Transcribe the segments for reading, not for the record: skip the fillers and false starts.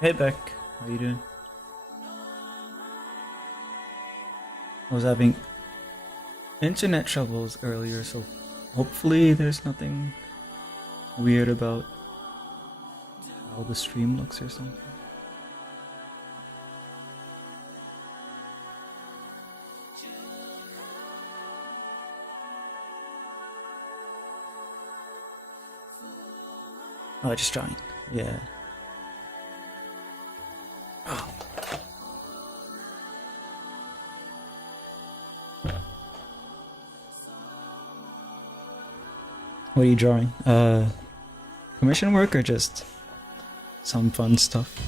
Hey Beck, how you doing? I was having internet troubles earlier, so hopefully there's nothing weird about how the stream looks or something. Oh, just trying. Yeah. Oh. What are you drawing? Commission work or just some fun stuff?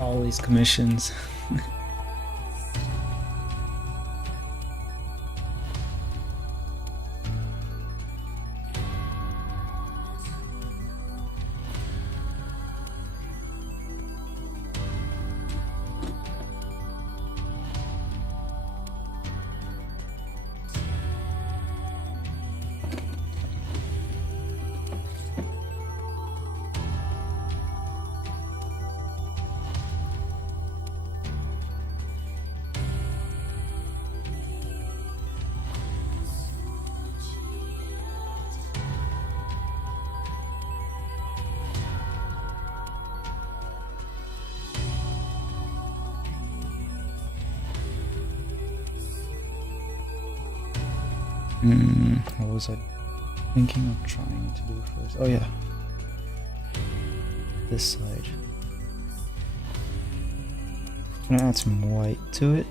Always commissions. What was I thinking of trying to do first? Oh yeah, this side. I'm gonna add some white to it.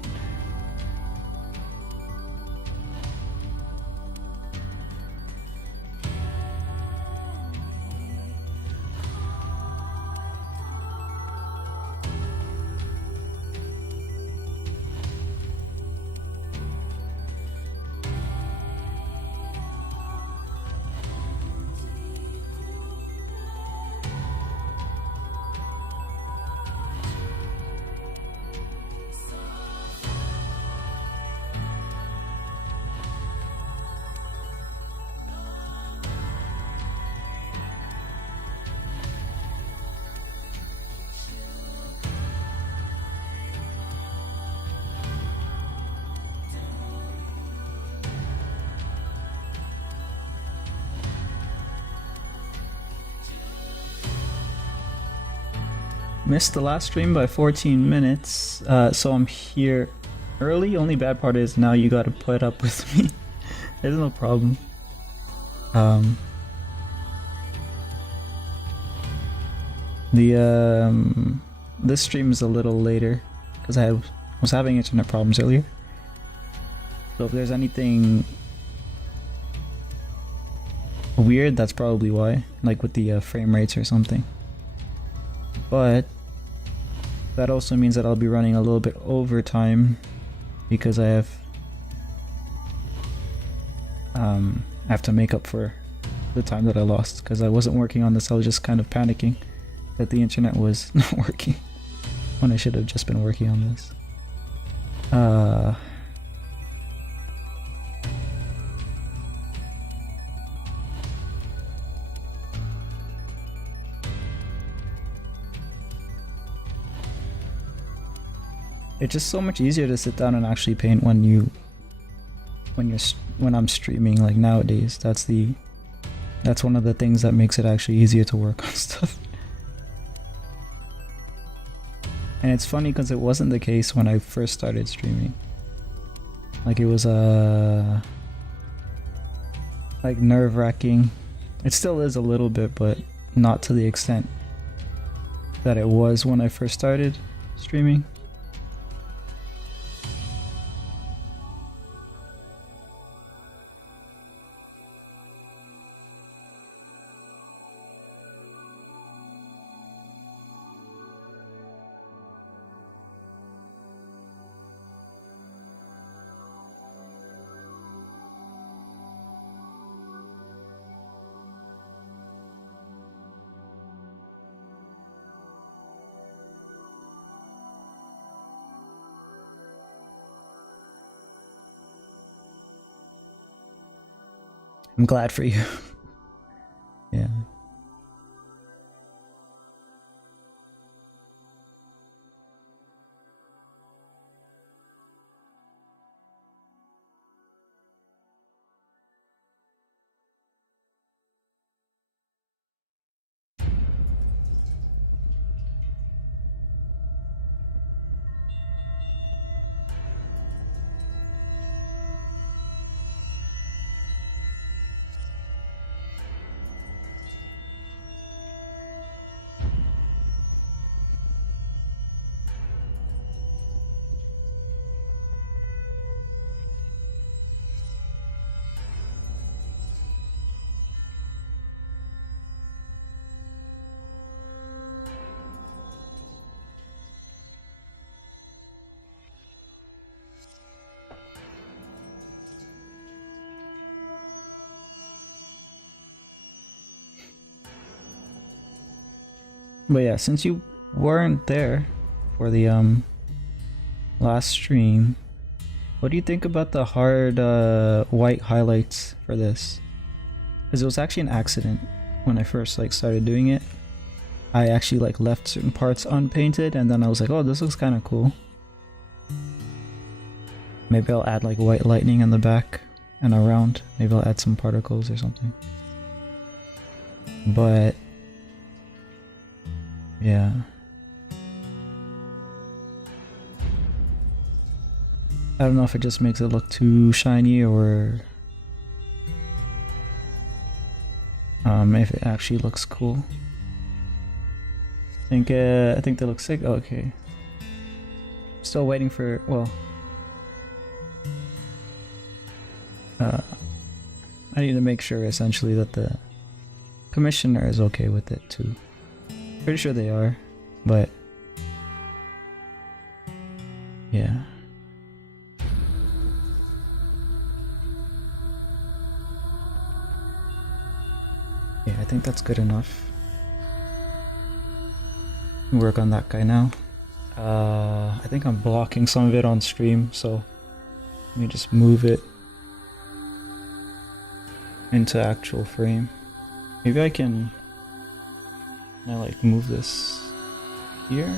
Missed the last stream by 14 minutes, so I'm here early. Only bad part is now you gotta put up with me. There's no problem. This stream is a little later because I was having internet problems earlier. So if there's anything weird, that's probably why, like with the frame rates or something. But that also means that I'll be running a little bit overtime because I have to make up for the time that I lost because I wasn't working on this. I was just kind of panicking that the internet was not working when I should have just been working on this. It's just so much easier to sit down and actually paint when I'm streaming, like nowadays. That's one of the things that makes it actually easier to work on stuff. And it's funny because it wasn't the case when I first started streaming. Like it was like nerve-wracking. It still is a little bit, but not to the extent that it was when I first started streaming. I'm glad for you. Yeah. But yeah, since you weren't there for the last stream, what do you think about the hard white highlights for this? Because it was actually an accident when I first like started doing it. I actually like left certain parts unpainted, and then I was like, oh, this looks kind of cool. Maybe I'll add like white lightning in the back and around. Maybe I'll add some particles or something. But yeah. I don't know if it just makes it look too shiny or if it actually looks cool. I think they look sick. Oh, okay. Still waiting for, well, I need to make sure essentially that the commissioner is okay with it too. Pretty sure they are, but yeah. Yeah, I think that's good enough. Work on that guy now. I think I'm blocking some of it on stream, so let me just move it into actual frame. Maybe I can like move this here.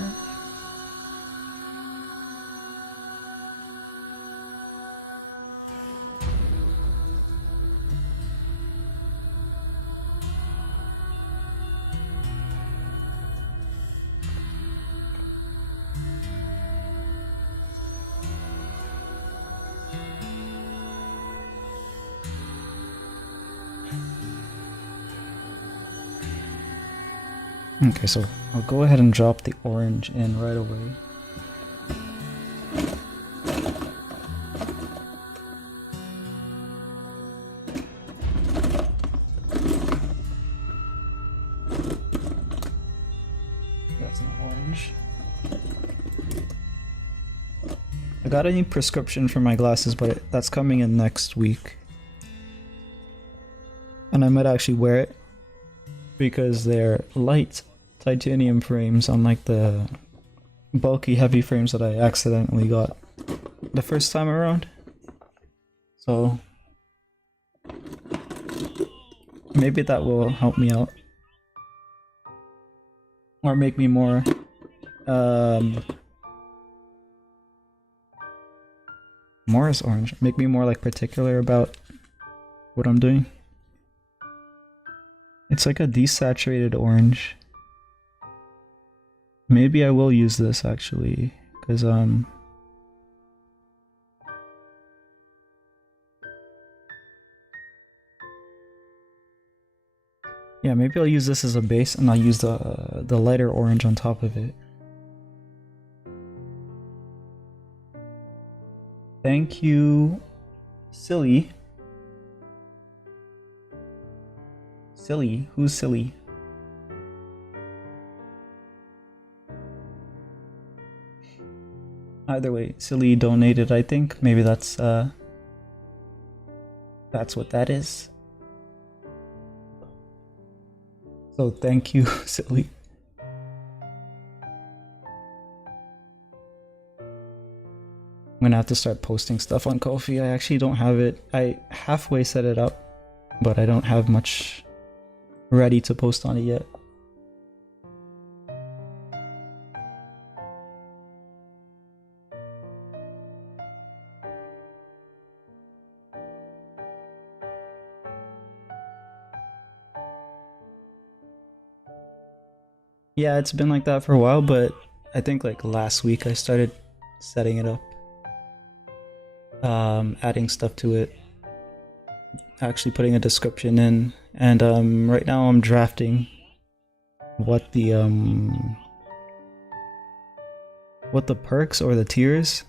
Okay, so I'll go ahead and drop the orange in right away. That's not orange. I got a new prescription for my glasses, but that's coming in next week. And I might actually wear it because they're light titanium frames, unlike the bulky heavy frames that I accidentally got the first time around. So maybe that will help me out, or make me more more is orange, make me more like particular about what I'm doing. It's like a desaturated orange. Maybe I will use this actually, because yeah, maybe I'll use this as a base and I'll use the lighter orange on top of it. Thank you, Silly. Silly? Who's Silly? Either way, Silly donated, I think. Maybe that's what that is. So thank you, Silly. I'm gonna have to start posting stuff on Ko-fi. I actually don't have it. I halfway set it up, but I don't have much ready to post on it yet. Yeah, it's been like that for a while, but I think like last week I started setting it up, adding stuff to it, actually putting a description in, and right now I'm drafting what the perks or the tiers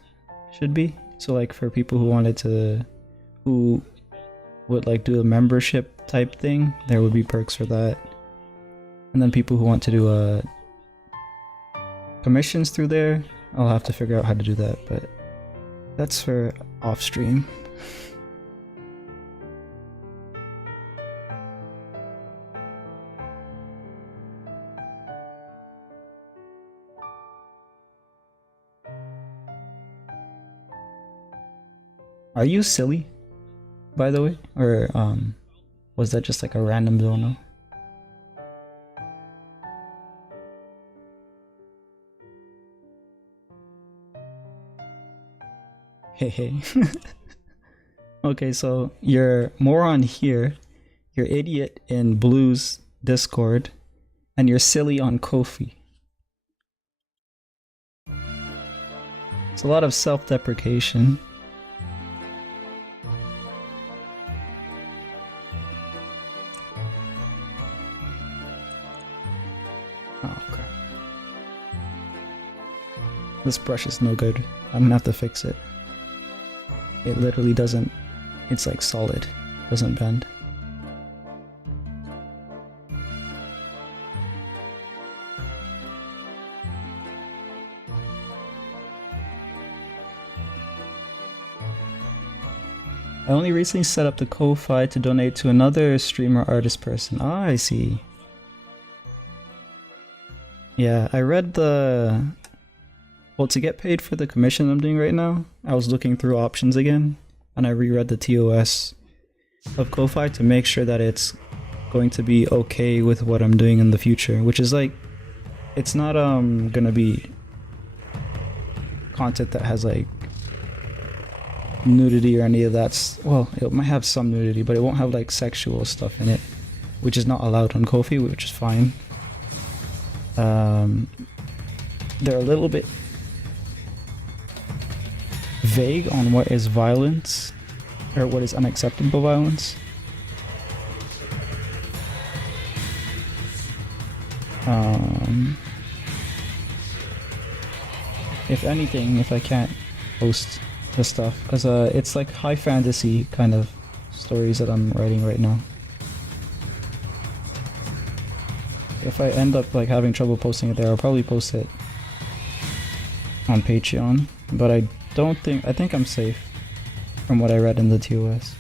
should be. So like for people who would like do a membership type thing, there would be perks for that. And then people who want to do commissions through there, I'll have to figure out how to do that, but that's for off stream. Are you silly, by the way? Or was that just like a random dono? Hey. Okay, so you're moron here, you're idiot in Blue's Discord, and you're silly on Ko-fi. It's a lot of self-deprecation. Oh, okay. This brush is no good. I'm gonna have to fix it. It literally doesn't, it's like solid, doesn't bend. I only recently set up the Ko-fi to donate to another streamer artist person. Ah, I see. Yeah, I read well, to get paid for the commission I'm doing right now, I was looking through options again, and I reread the TOS of Ko-fi to make sure that it's going to be okay with what I'm doing in the future, which is like, it's not gonna be content that has like nudity or any of that. Well, it might have some nudity, but it won't have like sexual stuff in it, which is not allowed on Ko-fi, which is fine. They're a little bit vague on what is violence or what is unacceptable violence. If anything, if I can't post the stuff, because it's like high fantasy kind of stories that I'm writing right now. If I end up like having trouble posting it there, I'll probably post it on Patreon, but I think I'm safe from what I read in the TOS.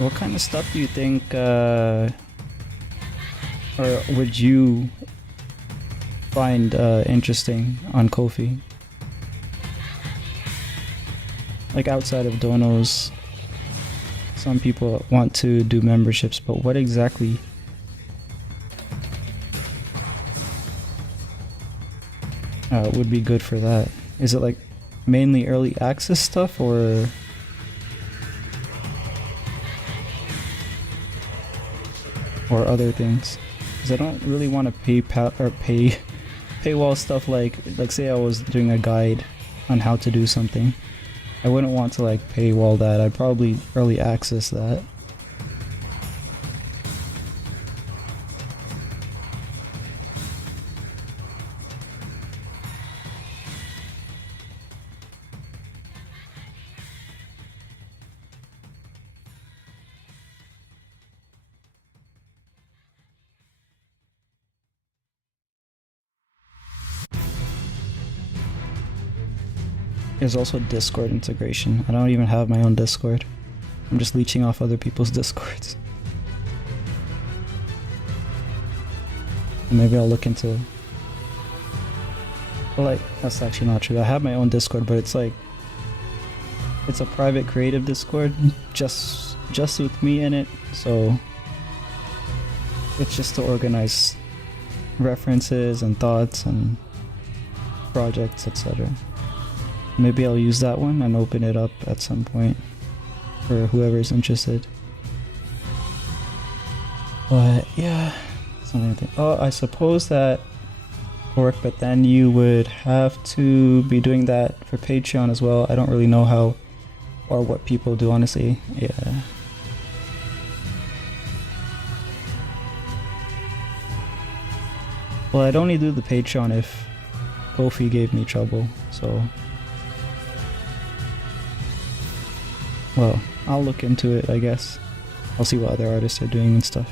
What kind of stuff do you think, or would you find interesting on Ko-fi? Like outside of donos, some people want to do memberships, but what exactly? Would be good for that? Is it like mainly early access stuff, or other things? Because I don't really want to pay paywall stuff like say I was doing a guide on how to do something. I wouldn't want to like paywall that. I'd probably early access that. There's also Discord integration. I don't even have my own Discord. I'm just leeching off other people's Discords. Maybe I'll look into... Well, like, that's actually not true. I have my own Discord, but it's like... It's a private creative Discord, just with me in it, so... It's just to organize references and thoughts and projects, etc. Maybe I'll use that one and open it up at some point for whoever's interested. But yeah, something. Oh, I suppose that work, but then you would have to be doing that for Patreon as well. I don't really know how or what people do, honestly. Yeah. Well, I'd only do the Patreon if Kofi gave me trouble, so... Well, I'll look into it, I guess. I'll see what other artists are doing and stuff.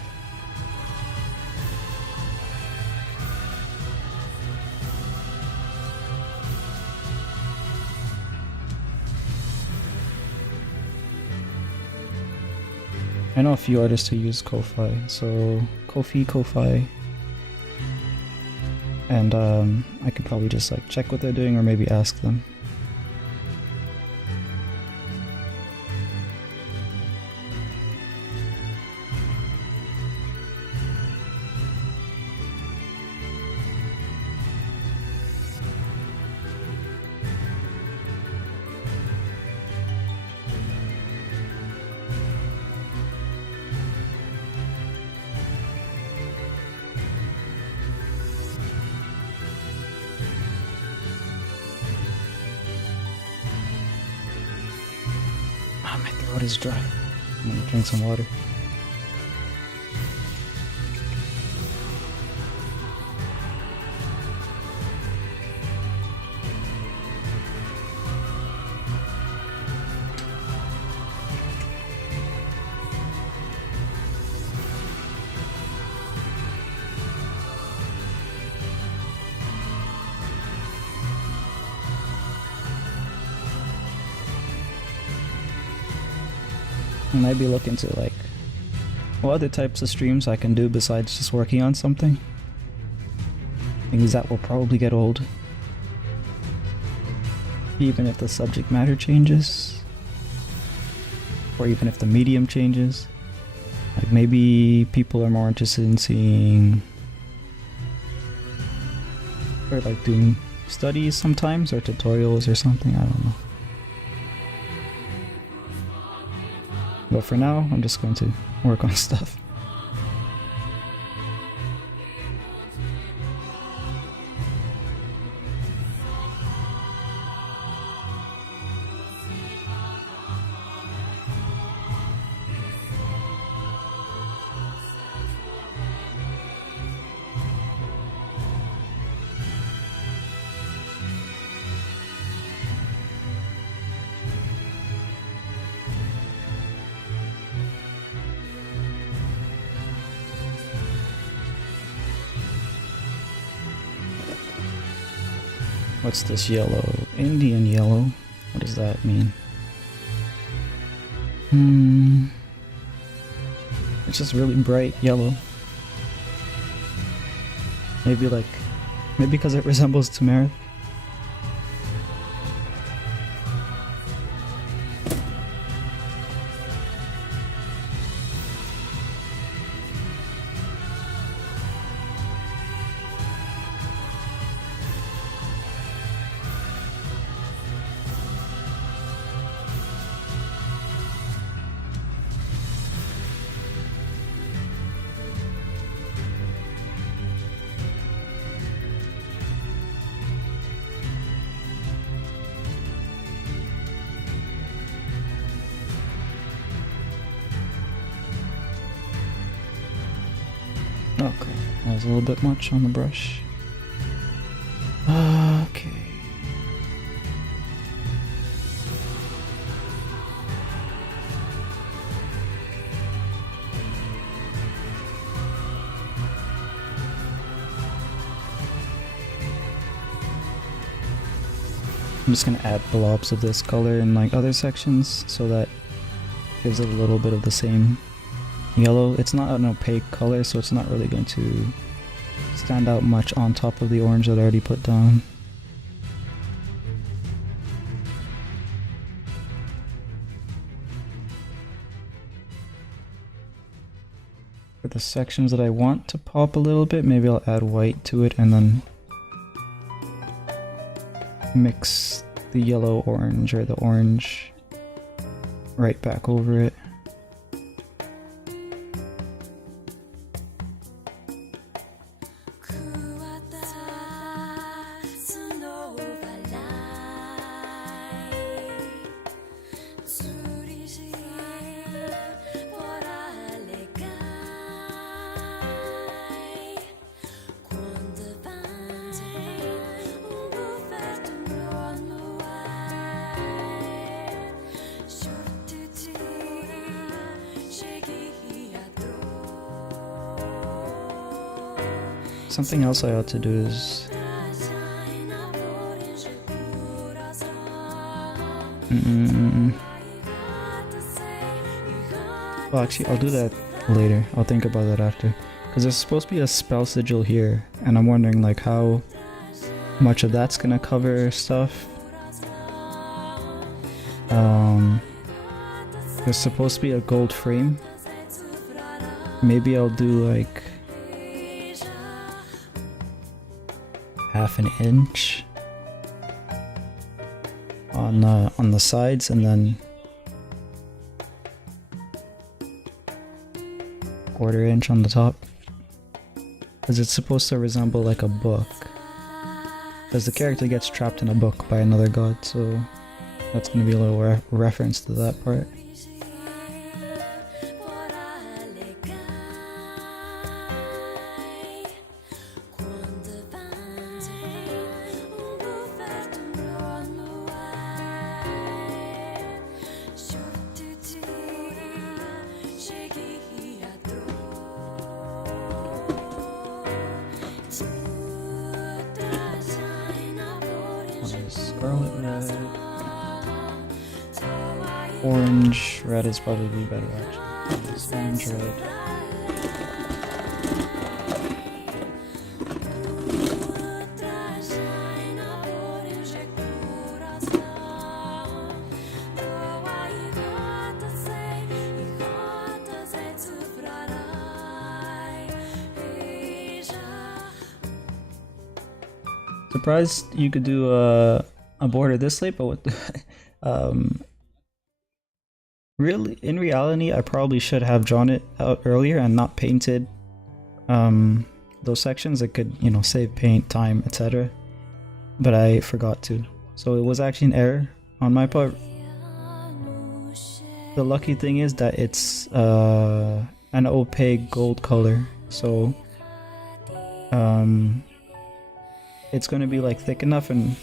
I know a few artists who use Ko-Fi, so Ko-Fi. And I could probably just like check what they're doing or maybe ask them. My throat is dry. I'm gonna drink some water. I might be looking to like what other types of streams I can do besides just working on something. Things that will probably get old. Even if the subject matter changes. Or even if the medium changes. Like maybe people are more interested in seeing... or like doing studies sometimes or tutorials or something, I don't know. But for now, I'm just going to work on stuff. What's this yellow? Indian yellow? What does that mean? It's just really bright yellow. Maybe because it resembles turmeric. Okay, that was a little bit much on the brush. Okay. I'm just gonna add blobs of this color in like other sections so that gives it a little bit of the same yellow. It's not an opaque color, so it's not really going to stand out much on top of the orange that I already put down. For the sections that I want to pop a little bit, maybe I'll add white to it and then mix the yellow orange or the orange right back over it. Something else I ought to do is well, actually I'll do that later. I'll think about that after, because there's supposed to be a spell sigil here and I'm wondering like how much of that's gonna cover stuff. There's supposed to be a gold frame. Maybe I'll do like half an inch on the sides and then quarter inch on the top, because it's supposed to resemble like a book, because the character gets trapped in a book by another god, so that's going to be a little reference to that part. Scarlet red. Orange red is probably better actually. It's orange red. Surprised you could do a border this late, but what really, in reality, I probably should have drawn it out earlier and not painted those sections. It could, you know, save paint, time, etc. But I forgot to. So it was actually an error on my part. The lucky thing is that it's an opaque gold color, so it's going to be like thick enough and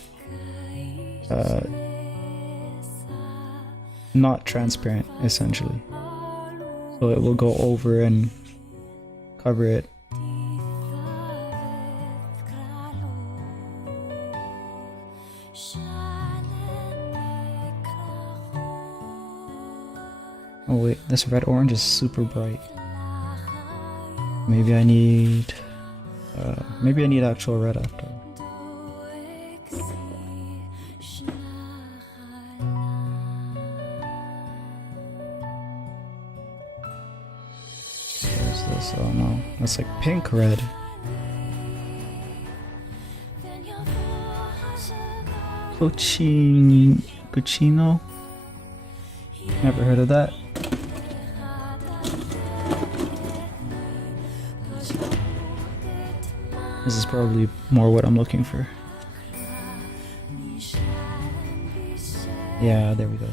not transparent essentially, so it will go over and cover it. Oh wait, this red orange is super bright. Maybe I need actual red after. Oh no, that's like pink red. Cochino? Never heard of that. This is probably more what I'm looking for. Yeah, there we go.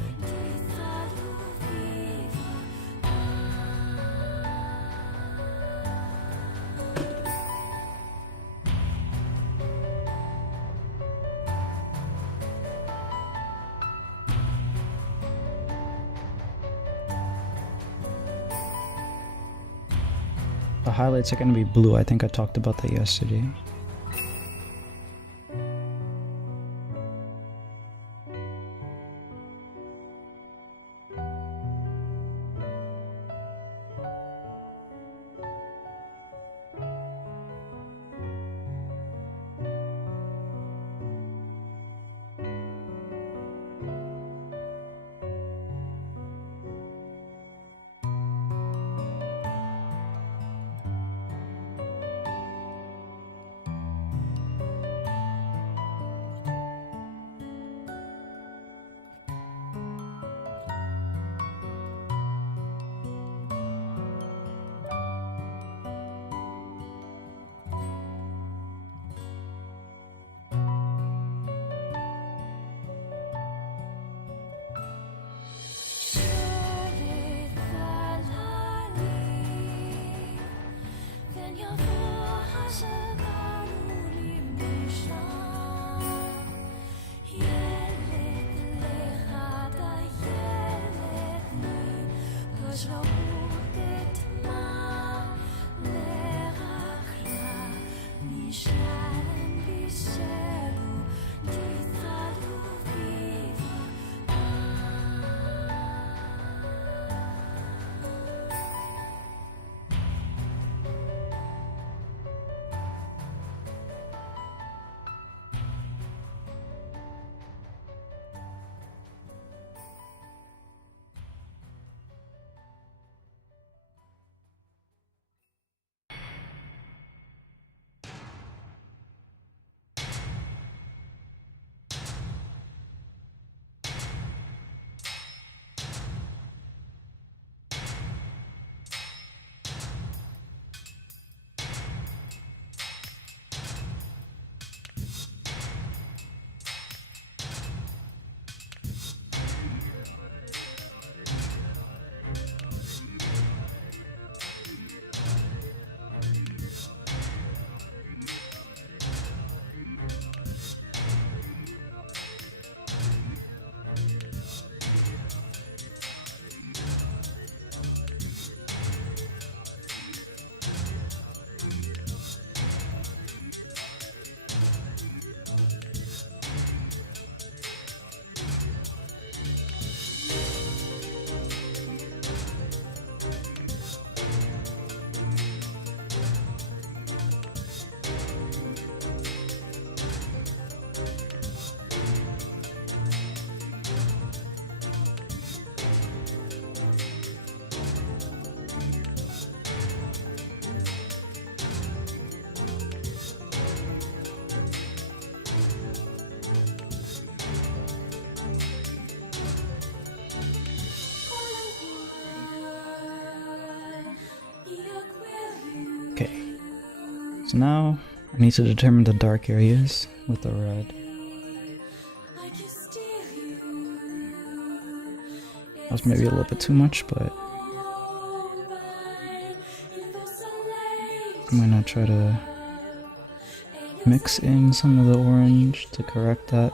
The highlights are going to be blue. I think I talked about that yesterday. So now I need to determine the dark areas with the red. That was maybe a little bit too much, but I'm gonna try to mix in some of the orange to correct that.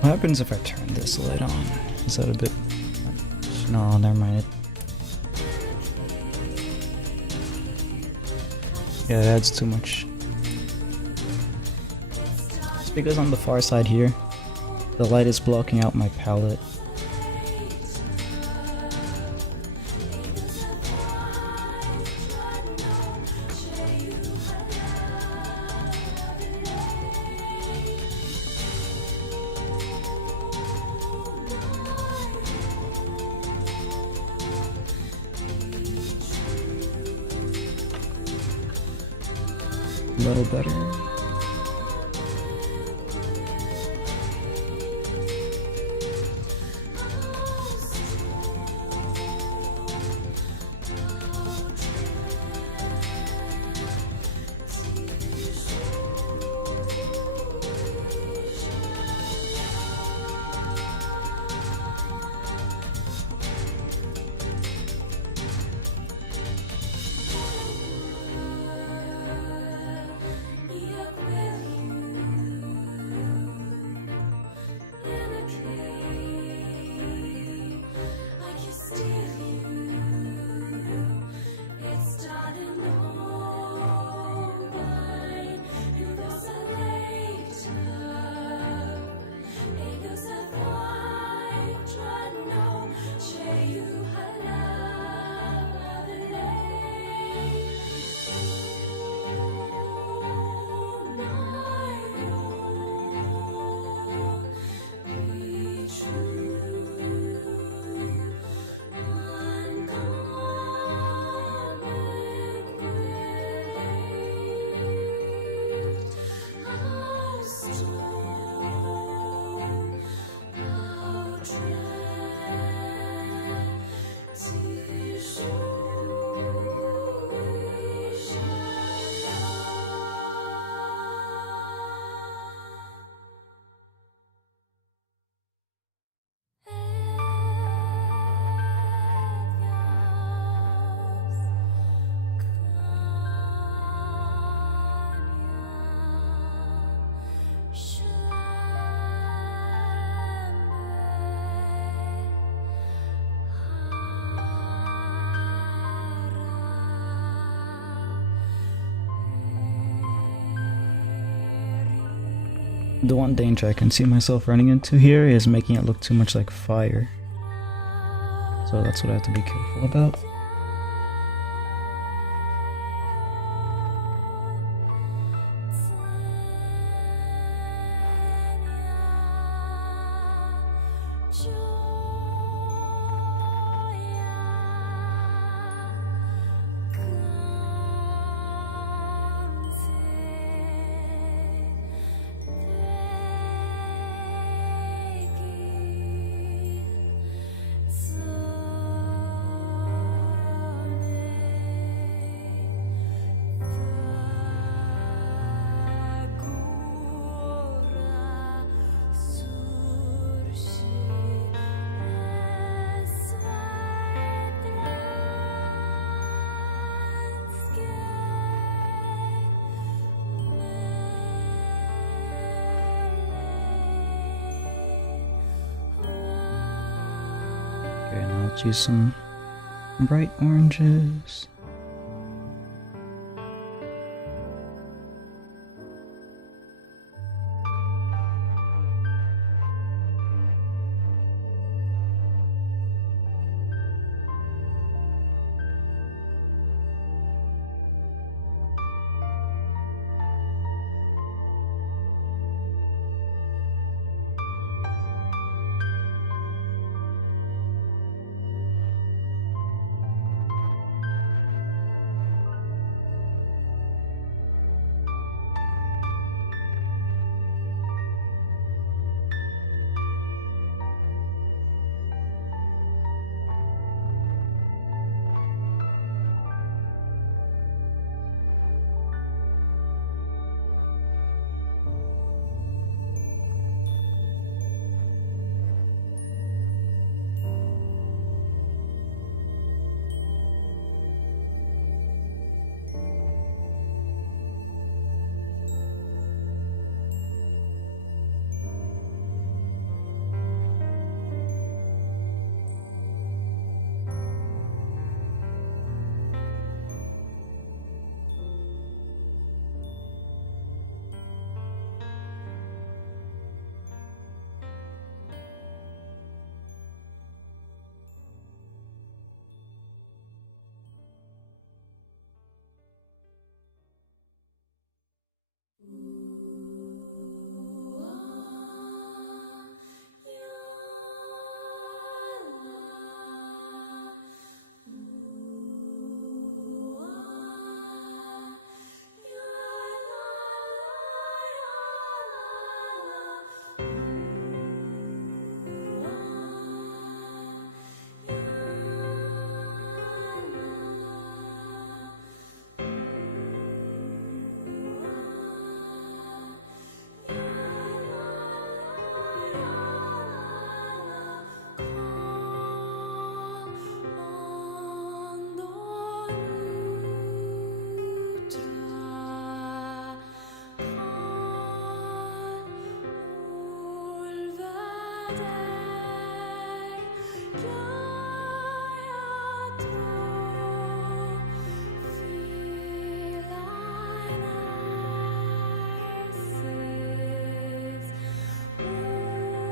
What happens if I turn this light on? Is that a bit... No, never mind. Yeah, it adds too much. It's because on the far side here, the light is blocking out my palette. A little better. The one danger I can see myself running into here is making it look too much like fire. So that's what I have to be careful about. Okay, now let's use some bright oranges.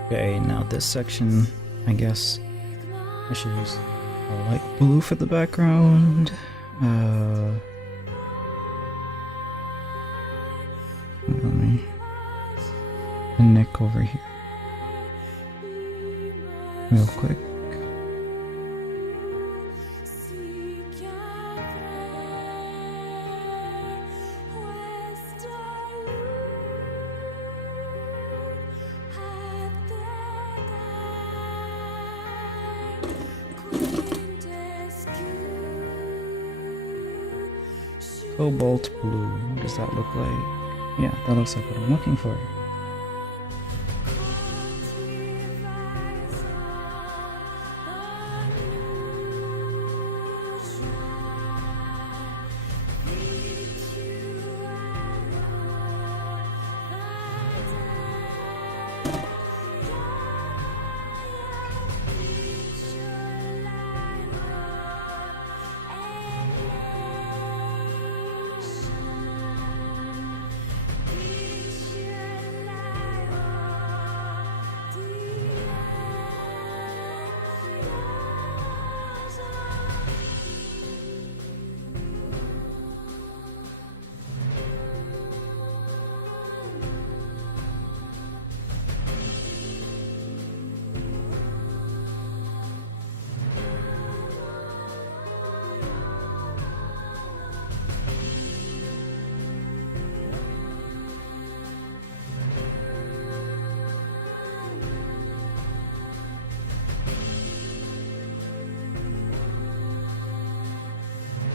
Okay, now this section, I guess I should use a light blue for the background. Let me connect over here real quick. Cobalt blue, what does that look like? Yeah, that looks like what I'm looking for.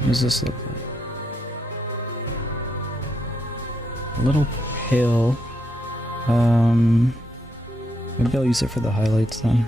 What does this look like? A little pale. Maybe I'll use it for the highlights then.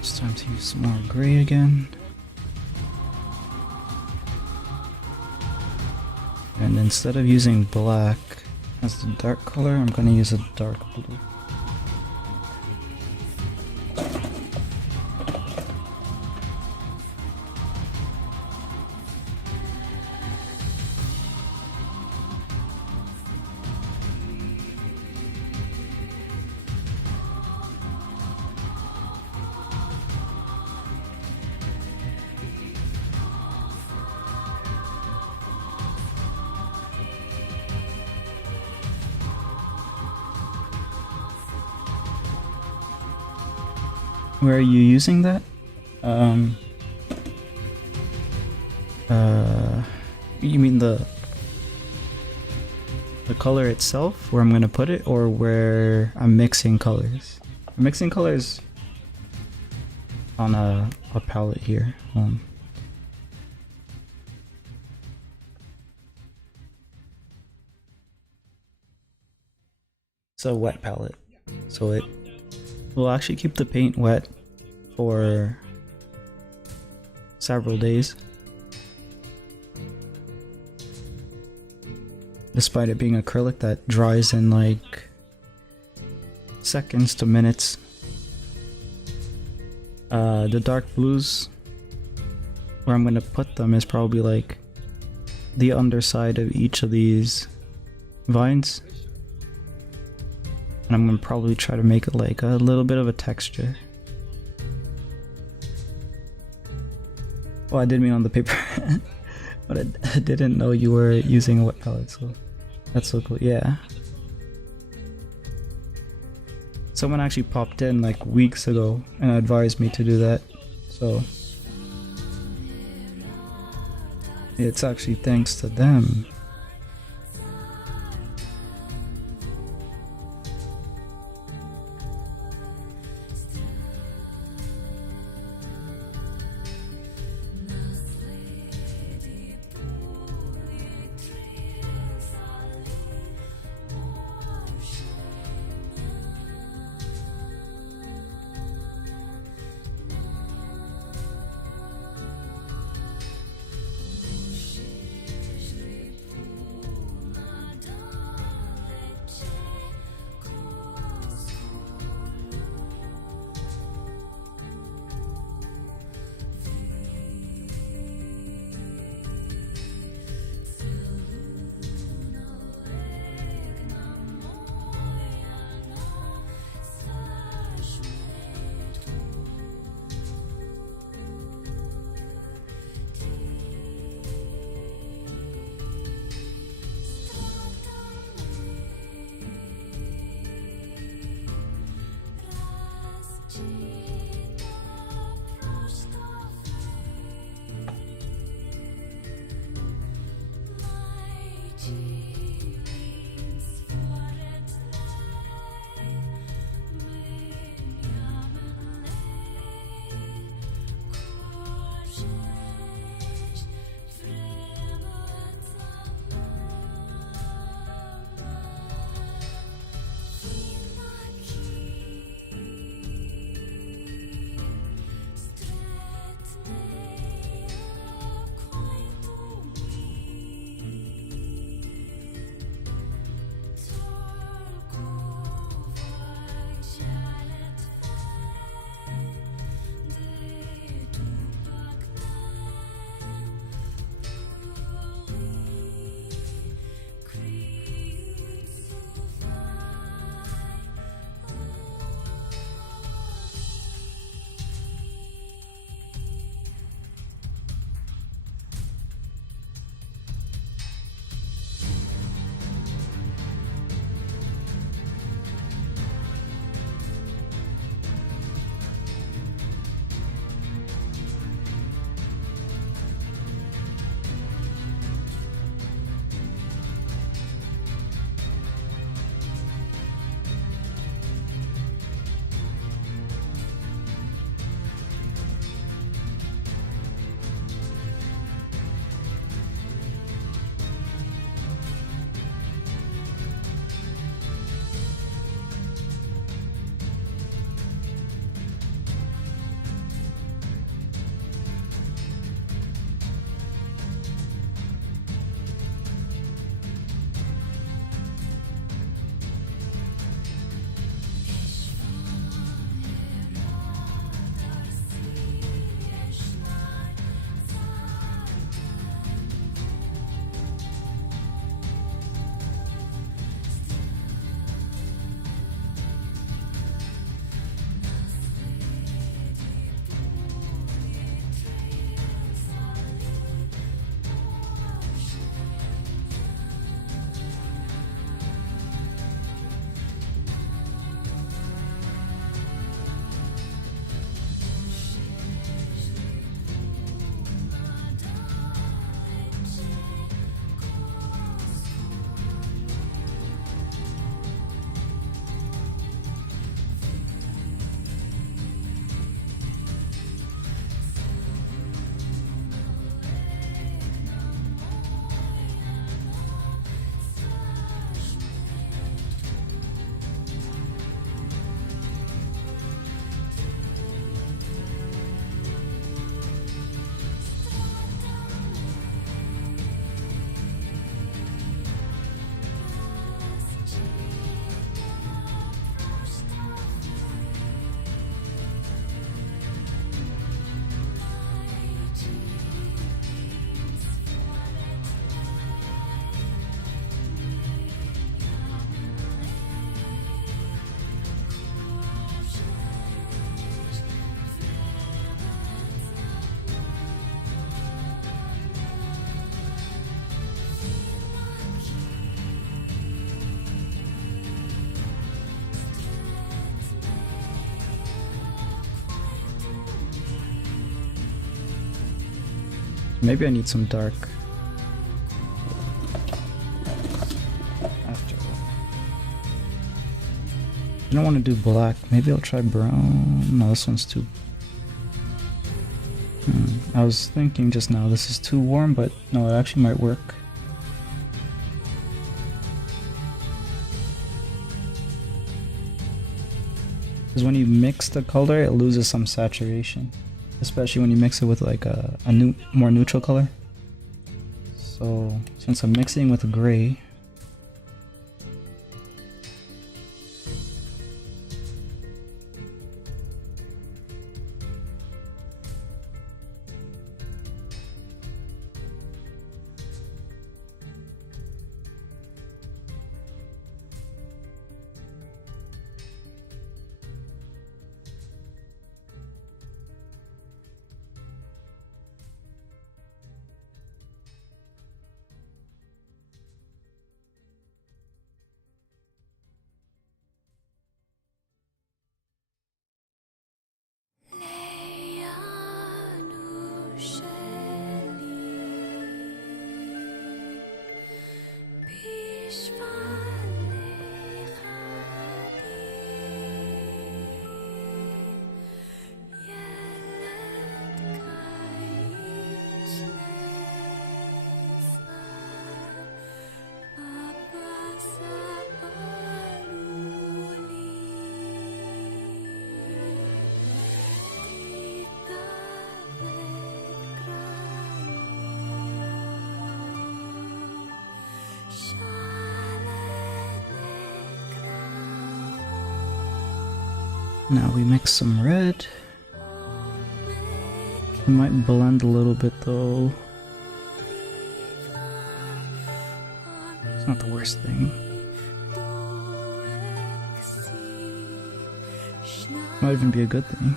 it's time to use some more gray again. And instead of using black as the dark color, I'm gonna use a dark blue. Where are you using that? You mean the color itself, where I'm gonna put it, or where I'm mixing colors? I'm mixing colors on a palette here. It's a wet palette, so it will actually keep the paint wet for several days, despite it being acrylic that dries in like seconds to minutes. The dark blues, where I'm gonna put them, is probably like the underside of each of these vines. And I'm gonna probably try to make it like a little bit of a texture. Well, I did mean on the paper, but I didn't know you were using a wet palette, so that's so cool. Yeah. Someone actually popped in like weeks ago and advised me to do that, so it's actually thanks to them. Maybe I need some dark. After all. I don't want to do black. Maybe I'll try brown. No, this one's too... I was thinking just now this is too warm, but no, it actually might work. Because when you mix the color, it loses some saturation. Especially when you mix it with like a more neutral color. So since I'm mixing with gray, now we mix some red. We might blend a little bit though. It's not the worst thing. Might even be a good thing.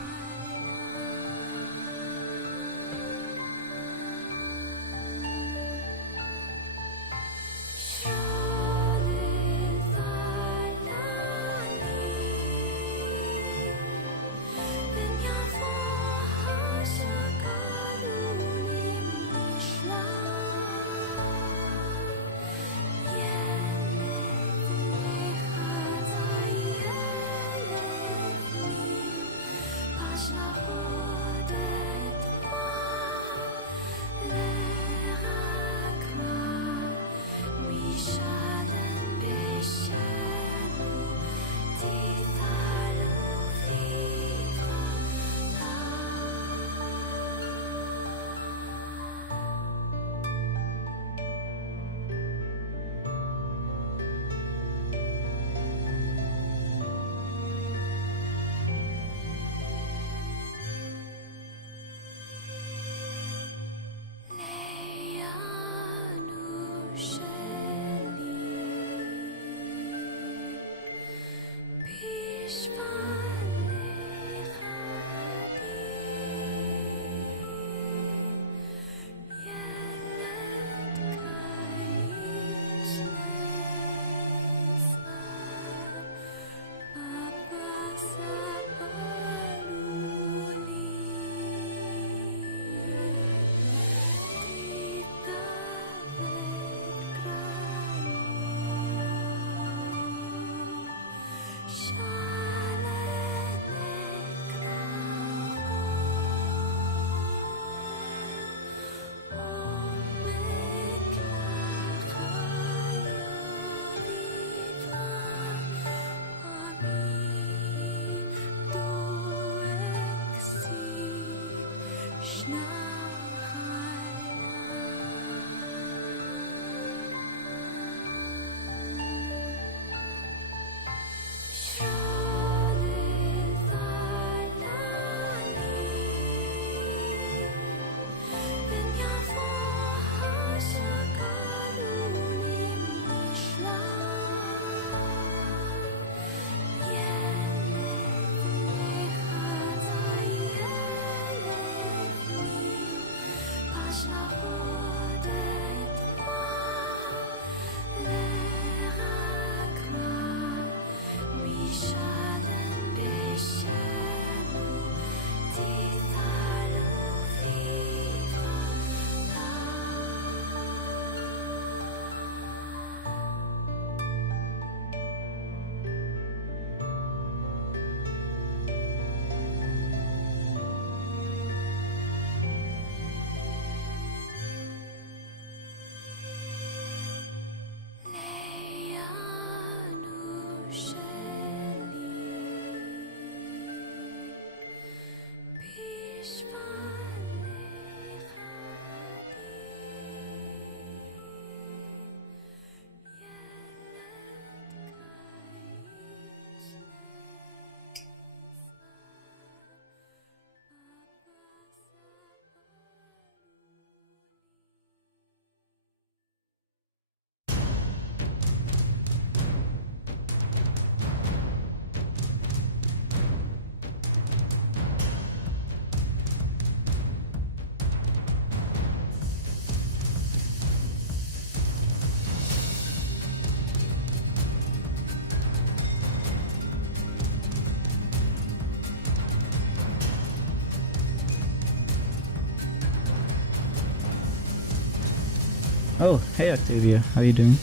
Oh, hey Octavia, how you doing?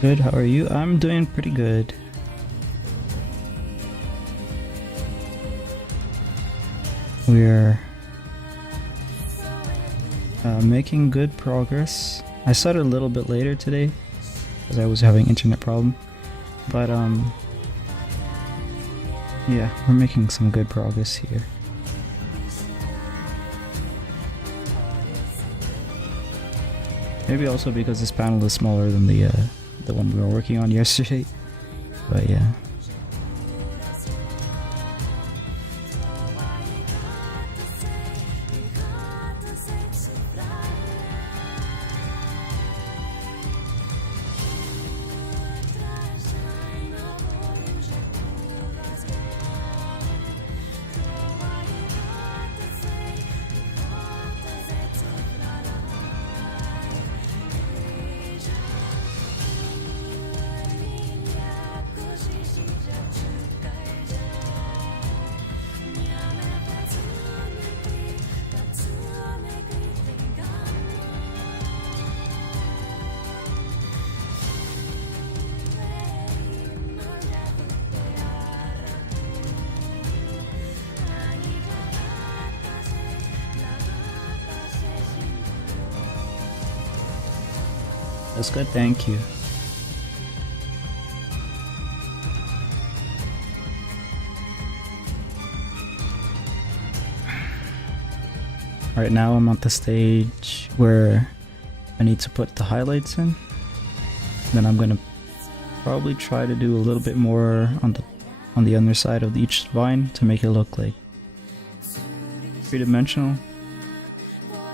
Good, how are you? I'm doing pretty good. We're making good progress. I started a little bit later today because I was having internet problem, but yeah, we're making some good progress here. Maybe also because this panel is smaller than the one we were working on yesterday, but yeah. That's good, thank you. Right now I'm at the stage where I need to put the highlights in. Then I'm gonna probably try to do a little bit more on the underside of each vine to make it look like three-dimensional.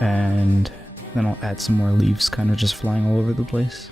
And then I'll add some more leaves kind of just flying all over the place.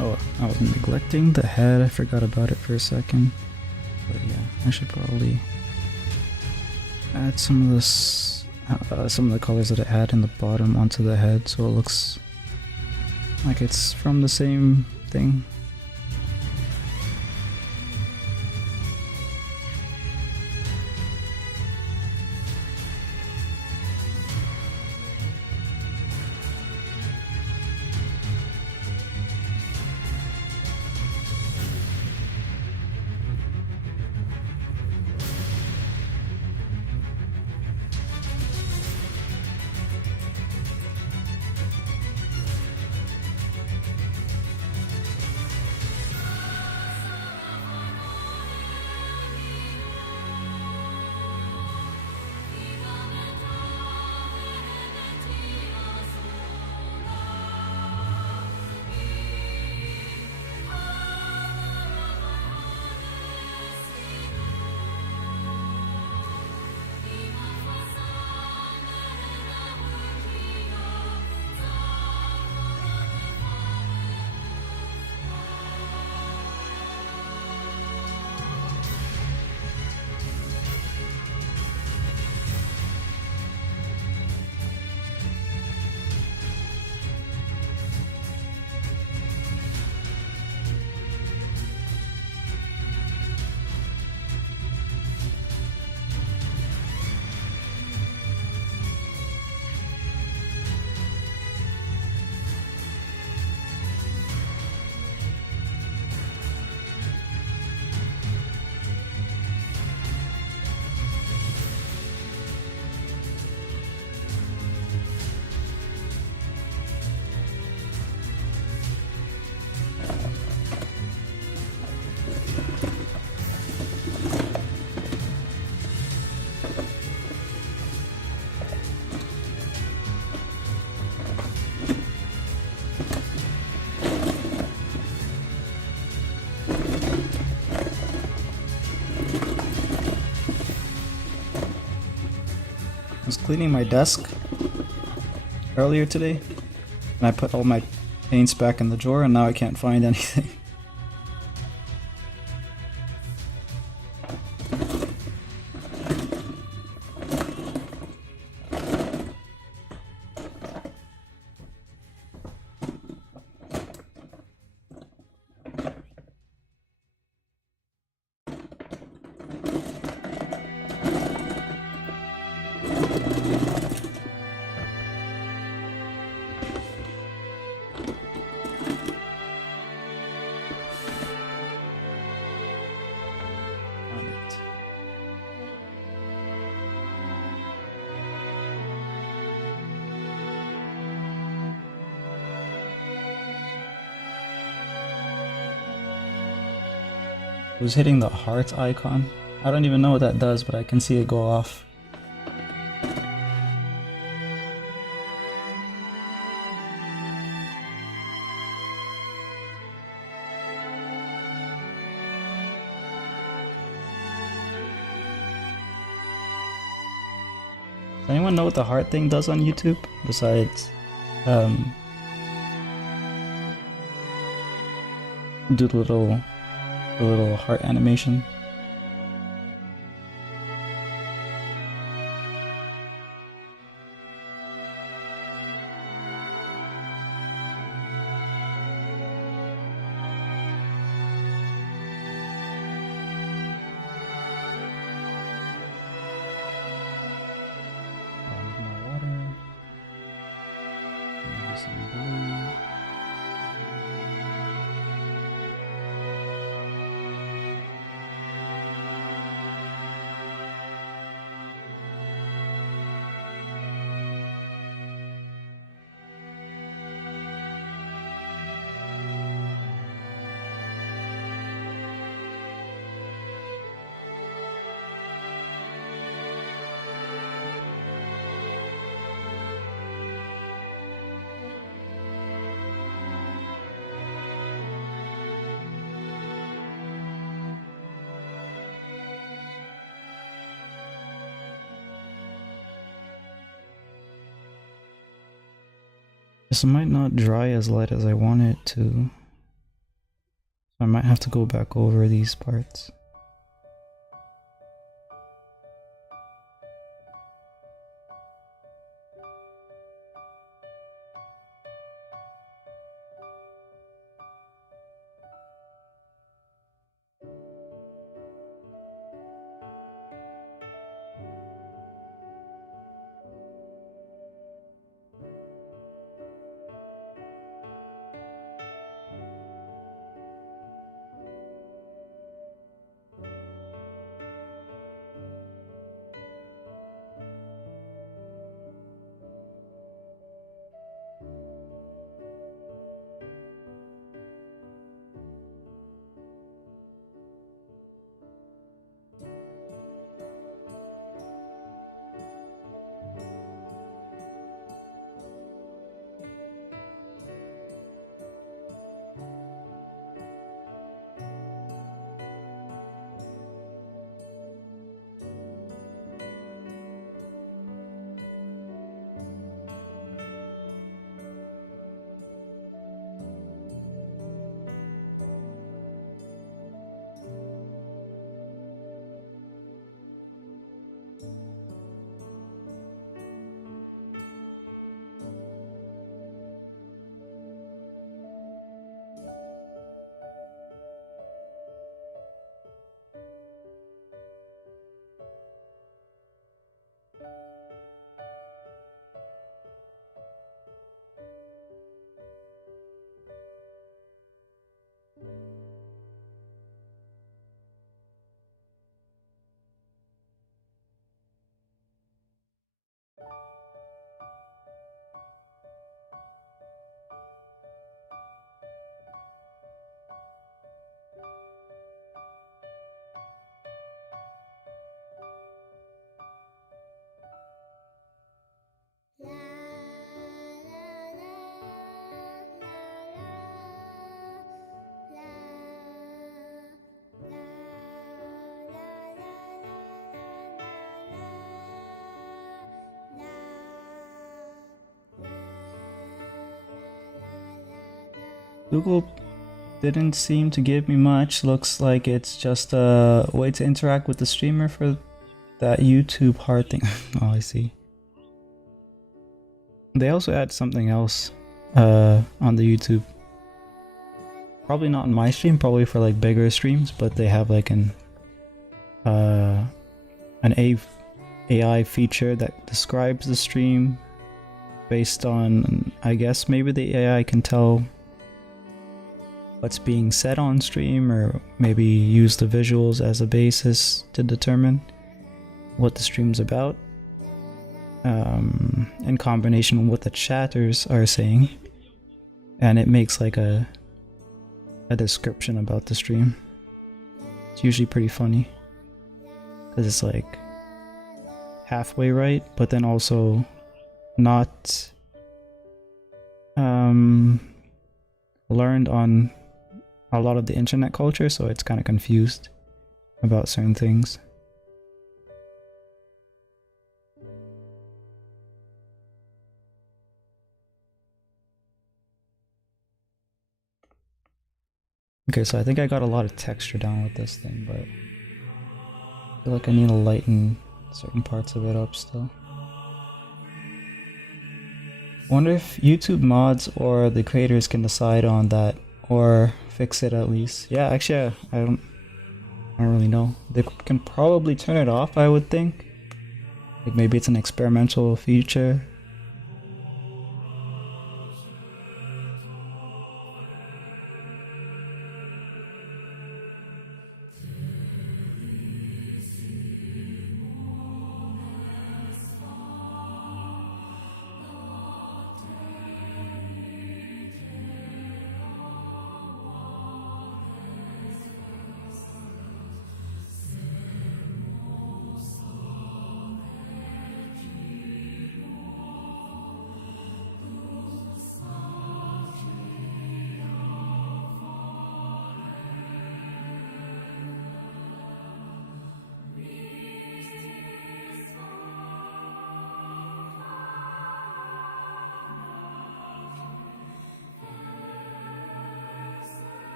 Oh, I was neglecting the head. I forgot about it for a second. But yeah, I should probably add some of this, some of the colors that it had in the bottom onto the head, so it looks like it's from the same thing. I was cleaning my desk earlier today, and I put all my paints back in the drawer, and now I can't find anything. It was hitting the heart icon. I don't even know what that does, but I can see it go off. Does anyone know what the heart thing does on YouTube? Besides, do the little heart animation. More water. Maybe some blue. This might not dry as light as I want it to. I might have to go back over these parts. Google didn't seem to give me much. Looks like it's just a way to interact with the streamer for that YouTube heart thing. Oh, I see. They also add something else on the YouTube. Probably not in my stream, probably for like bigger streams, but they have like an AI feature that describes the stream based on, I guess maybe the AI can tell what's being said on stream, or maybe use the visuals as a basis to determine what the stream's about, in combination with what the chatters are saying, and it makes like a description about the stream. It's usually pretty funny because it's like halfway right, but then also not learned on a lot of the internet culture, so it's kind of confused about certain things. Okay, so I think I got a lot of texture down with this thing, but I feel like I need to lighten certain parts of it up still. Wonder if YouTube mods or the creators can decide on that, or fix it at least. Yeah, actually, I don't really know. They can probably turn it off, I would think. Like maybe it's an experimental feature.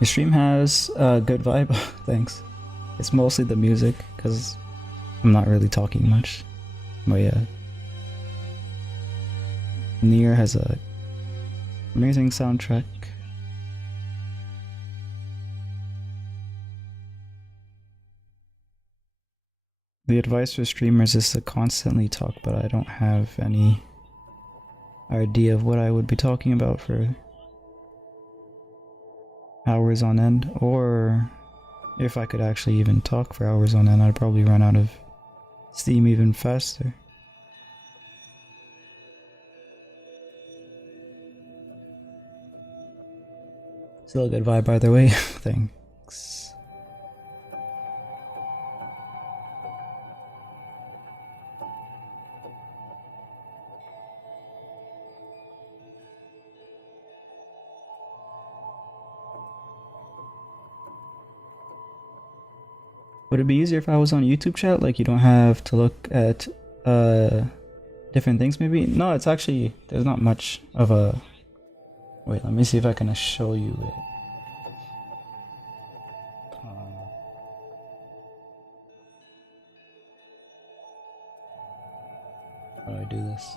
Your stream has a good vibe. Thanks. It's mostly the music, because I'm not really talking much. But yeah. Nier has a amazing soundtrack. The advice for streamers is to constantly talk, but I don't have any idea of what I would be talking about for hours on end, or if I could actually even talk for hours on end, I'd probably run out of steam even faster. Still a good vibe either way. Thanks. Would it be easier if I was on YouTube chat? Like you don't have to look at different things maybe? No, it's actually, there's not much of a... Wait, let me see if I can show you it. How do I do this?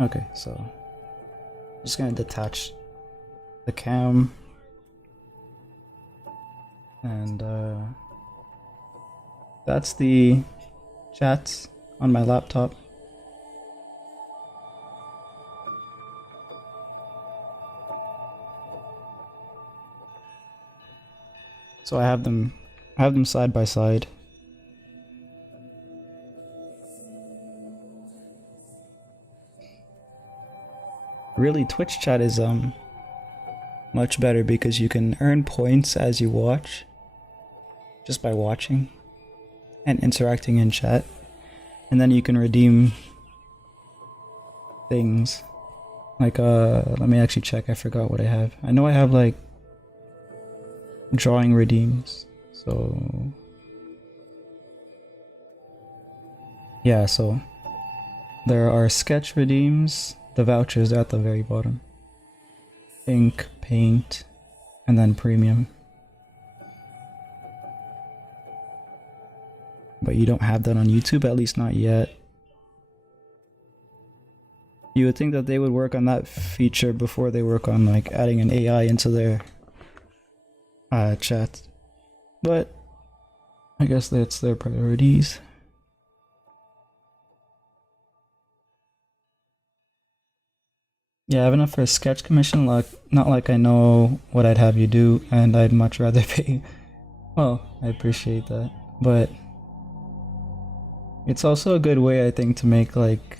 Okay, so I'm just gonna detach the cam and that's the chats on my laptop. So I have them side by side. Really, Twitch chat is much better because you can earn points as you watch, just by watching and interacting in chat, and then you can redeem things like let me actually check. I forgot what I have. I know I have like drawing redeems, so yeah, so there are sketch redeems. The vouchers are at the very bottom. Ink, paint, and then premium. But you don't have that on YouTube, at least not yet. You would think that they would work on that feature before they work on like adding an AI into their chat. But I guess that's their priorities. Yeah, I have enough for a sketch commission, like not like I know what I'd have you do, and I'd much rather pay. Well, I appreciate that, but it's also a good way, I think, to make like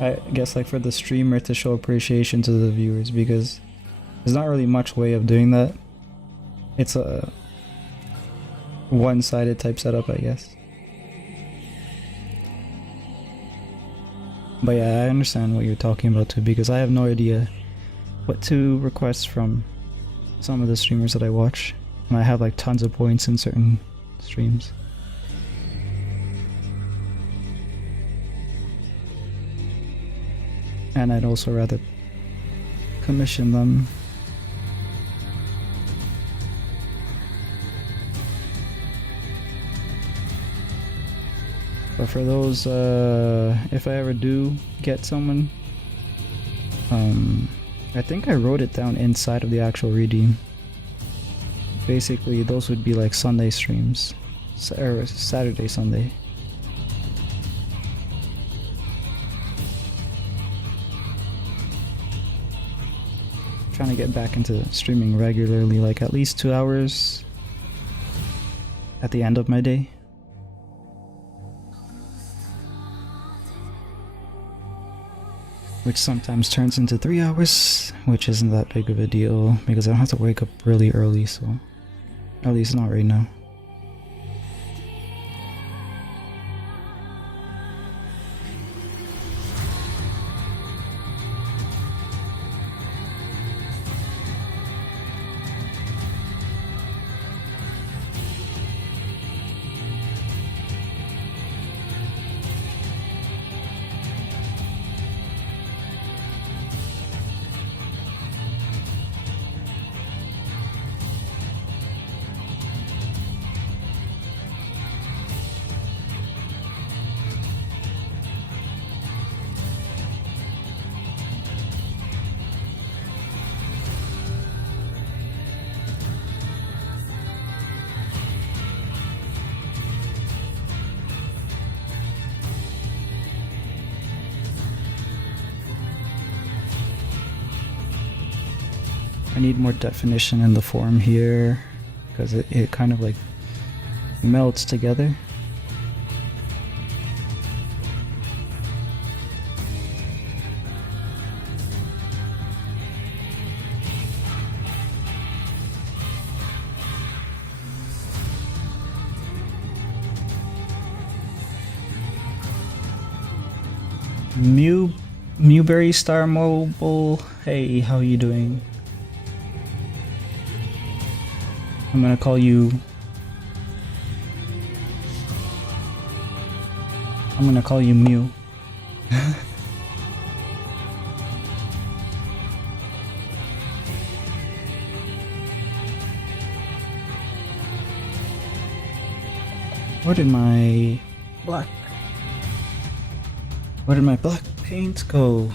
I guess like for the streamer to show appreciation to the viewers, because there's not really much way of doing that. It's a one-sided type setup, I guess. But yeah, I understand what you're talking about too, because I have no idea what to request from some of the streamers that I watch, and I have like tons of points in certain streams. And I'd also rather commission them. But for those, if I ever do get someone, I think I wrote it down inside of the actual redeem. Basically, those would be like Sunday streams, or Saturday, Sunday. Trying to get back into streaming regularly, like at least 2 hours at the end of my day. Which sometimes turns into 3 hours, which isn't that big of a deal because I don't have to wake up really early, so at least not right now. I need more definition in the form here because it kind of like melts together. Mewberry Star Mobile, hey, how you doing? I'm gonna call you Mew. Where did my black paint go?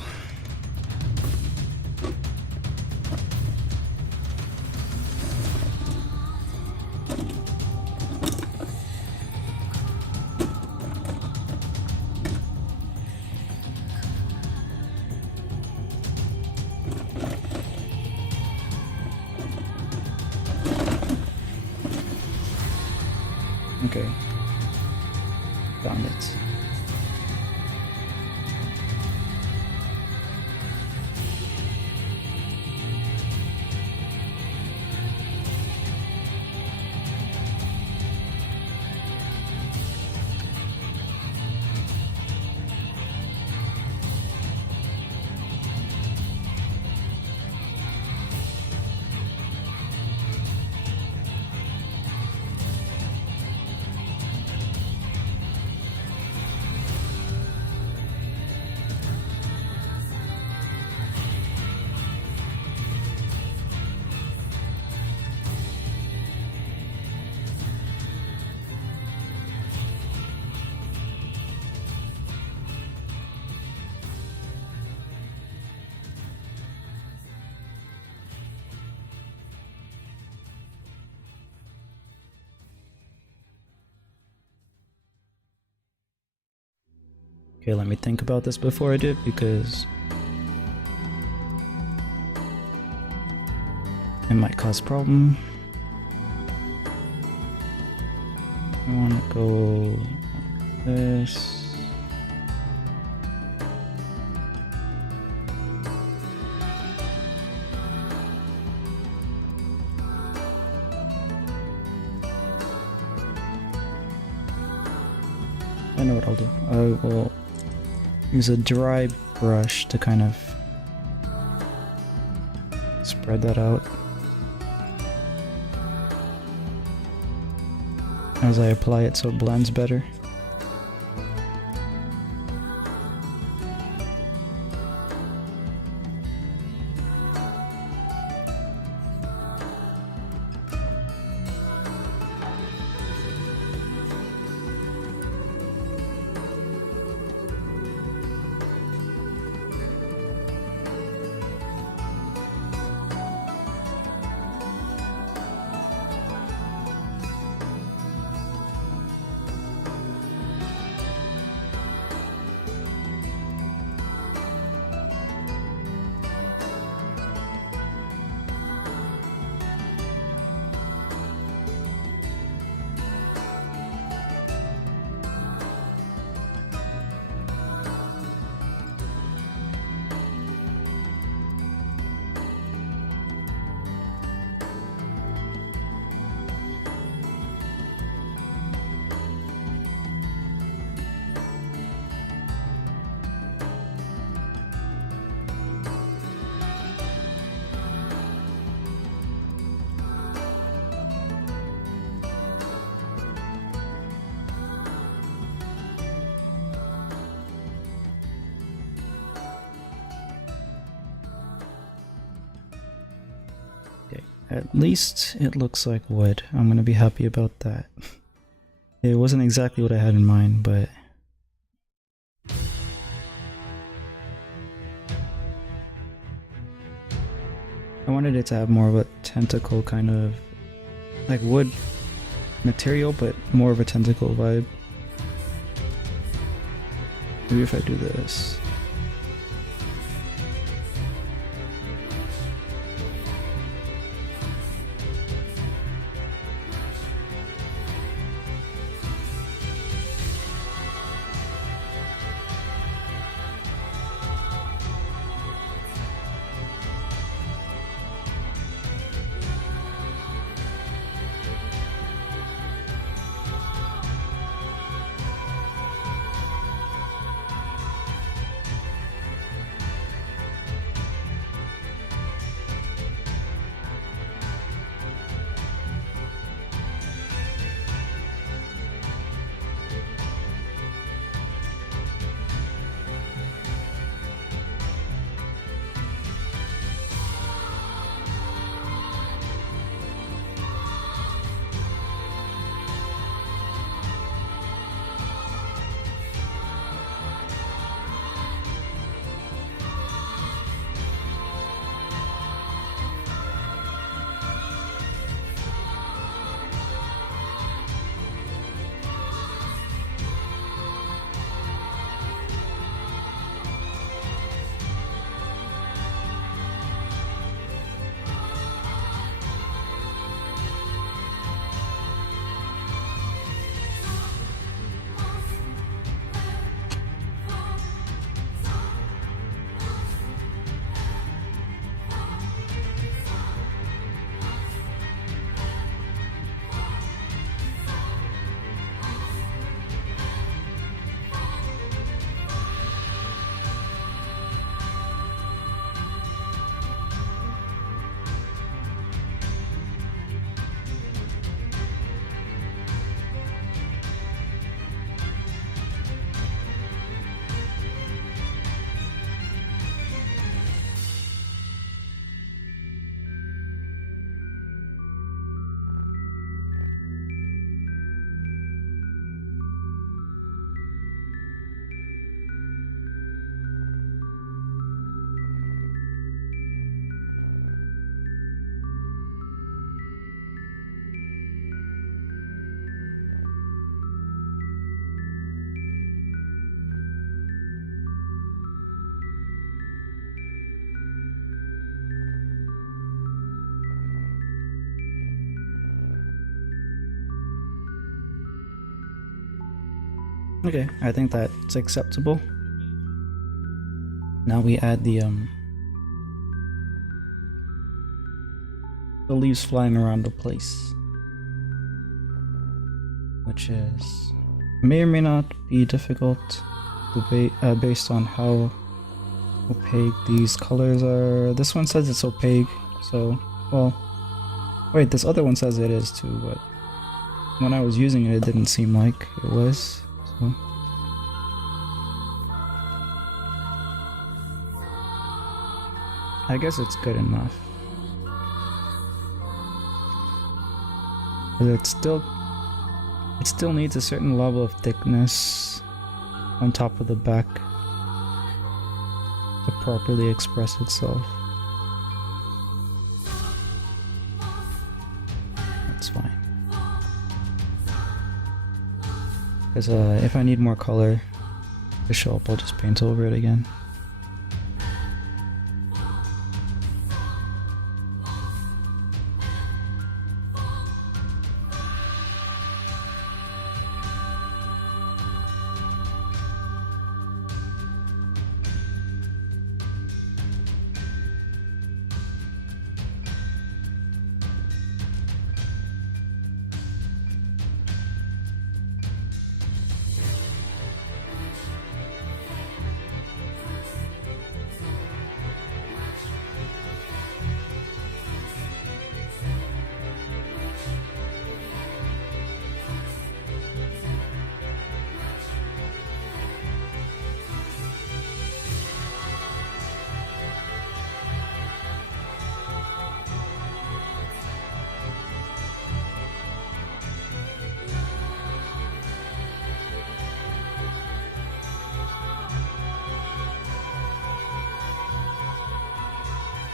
Okay. Found it. Okay, let me think about this before I do it because it might cause a problem. I want to go like this. I know what I'll do. I will use a dry brush to kind of spread that out as I apply it so it blends better. At least it looks like wood. I'm gonna be happy about that. It wasn't exactly what I had in mind, but I wanted it to have more of a tentacle kind of like wood material, but more of a tentacle vibe. Maybe if I do this. Okay, I think that's acceptable. Now we add the leaves flying around the place, which is may or may not be difficult based on how opaque these colors are. This one says it's opaque, so well, wait, this other one says it is too, but when I was using it, it didn't seem like it was. So I guess it's good enough. But it still needs a certain level of thickness on top of the back to properly express itself. That's fine. Because if I need more color to show up, I'll just paint over it again.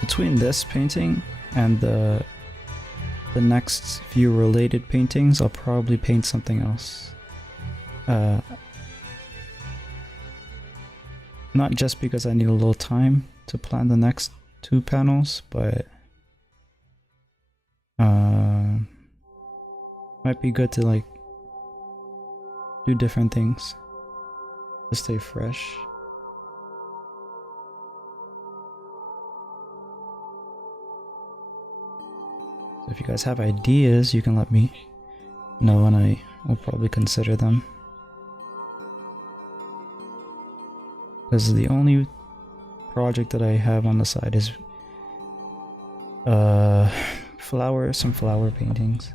Between this painting and the next few related paintings, I'll probably paint something else. Not just because I need a little time to plan the next two panels, but might be good to like do different things to stay fresh. So if you guys have ideas, you can let me know and I will probably consider them. Because the only project that I have on the side is some flower paintings.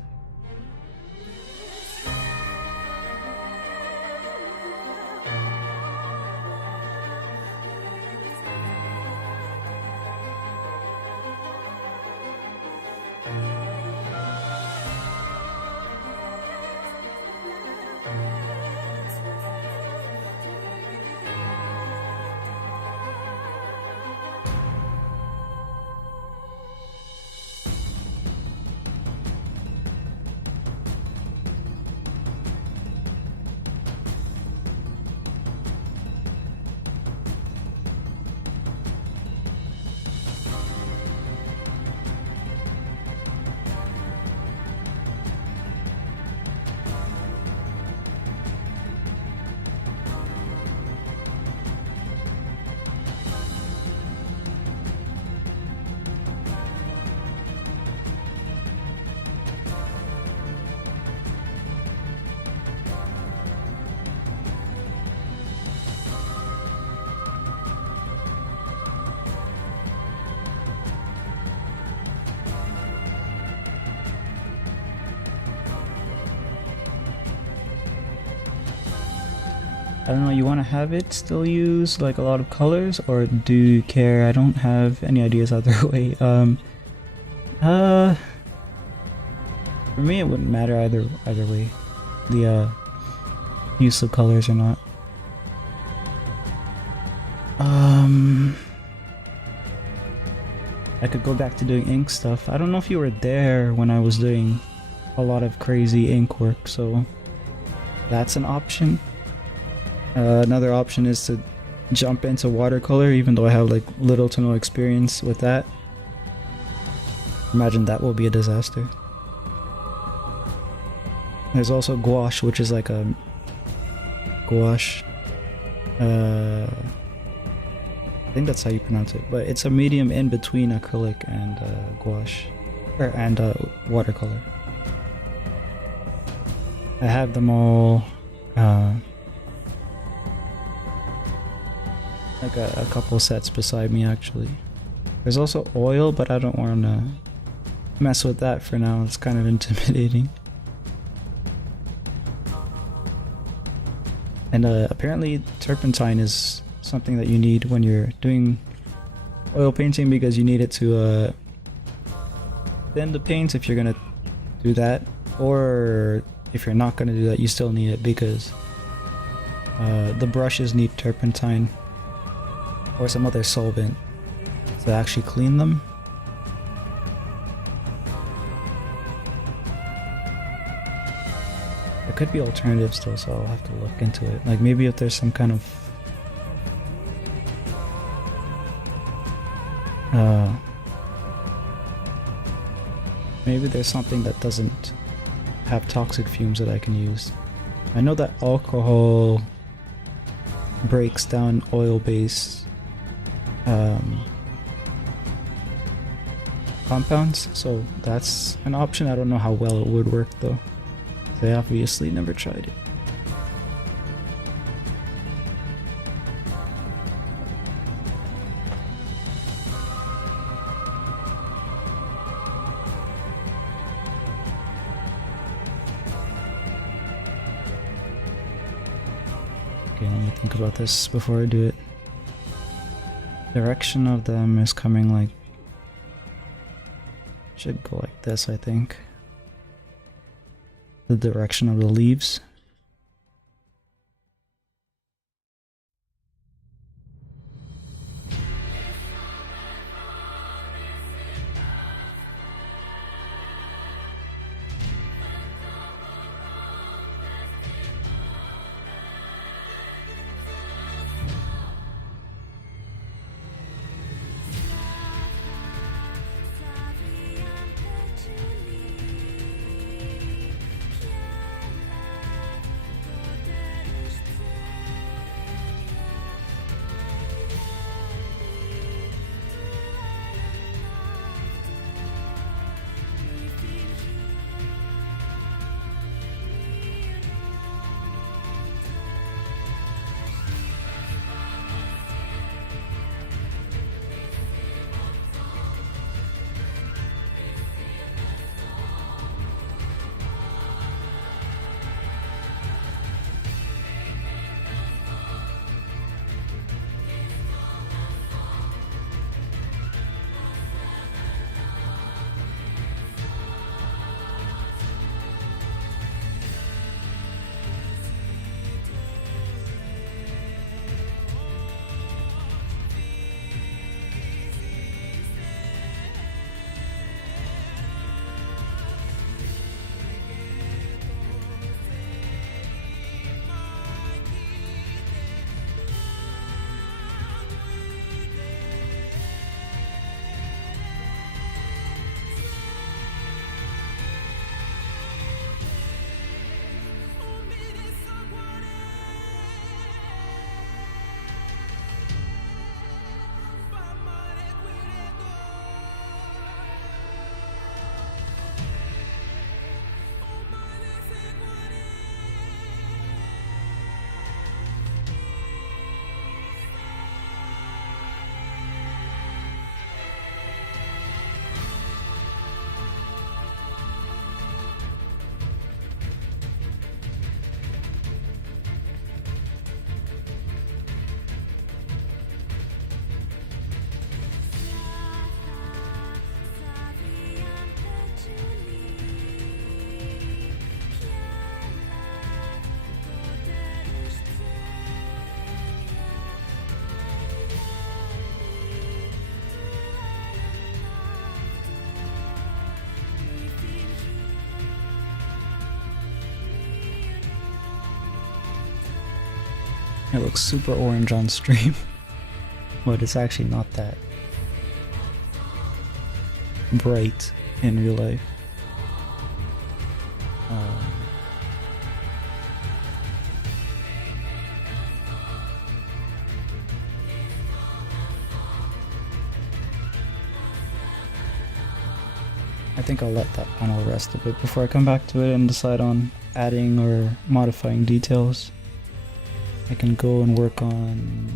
I don't know, you want to have it still use like a lot of colors, or do you care? I don't have any ideas either way. For me it wouldn't matter either way, the use of colors or not. I could go back to doing ink stuff. I don't know if you were there when I was doing a lot of crazy ink work, so that's an option. Another option is to jump into watercolor, even though I have like little to no experience with that. Imagine that will be a disaster. There's also gouache, which is like a gouache. I think that's how you pronounce it, but it's a medium in between acrylic and gouache, and watercolor. I have them all, like a couple sets beside me actually. There's also oil, but I don't want to mess with that for now. It's kind of intimidating. And apparently turpentine is something that you need when you're doing oil painting, because you need it to thin the paint if you're gonna do that, or if you're not gonna do that, you still need it because the brushes need turpentine or some other solvent to actually clean them. There could be alternatives though, so I'll have to look into it. Like maybe if there's some kind of maybe there's something that doesn't have toxic fumes that I can use. I know that alcohol breaks down oil-based compounds, so that's an option. I don't know how well it would work though. I obviously never tried it. Okay, let me think about this before I do it. Direction of them is coming like... should go like this, I think. The direction of the leaves. It looks super orange on stream, but it's actually not that bright in real life. I think I'll let that panel rest a bit before I come back to it and decide on adding or modifying details. I can go and work on...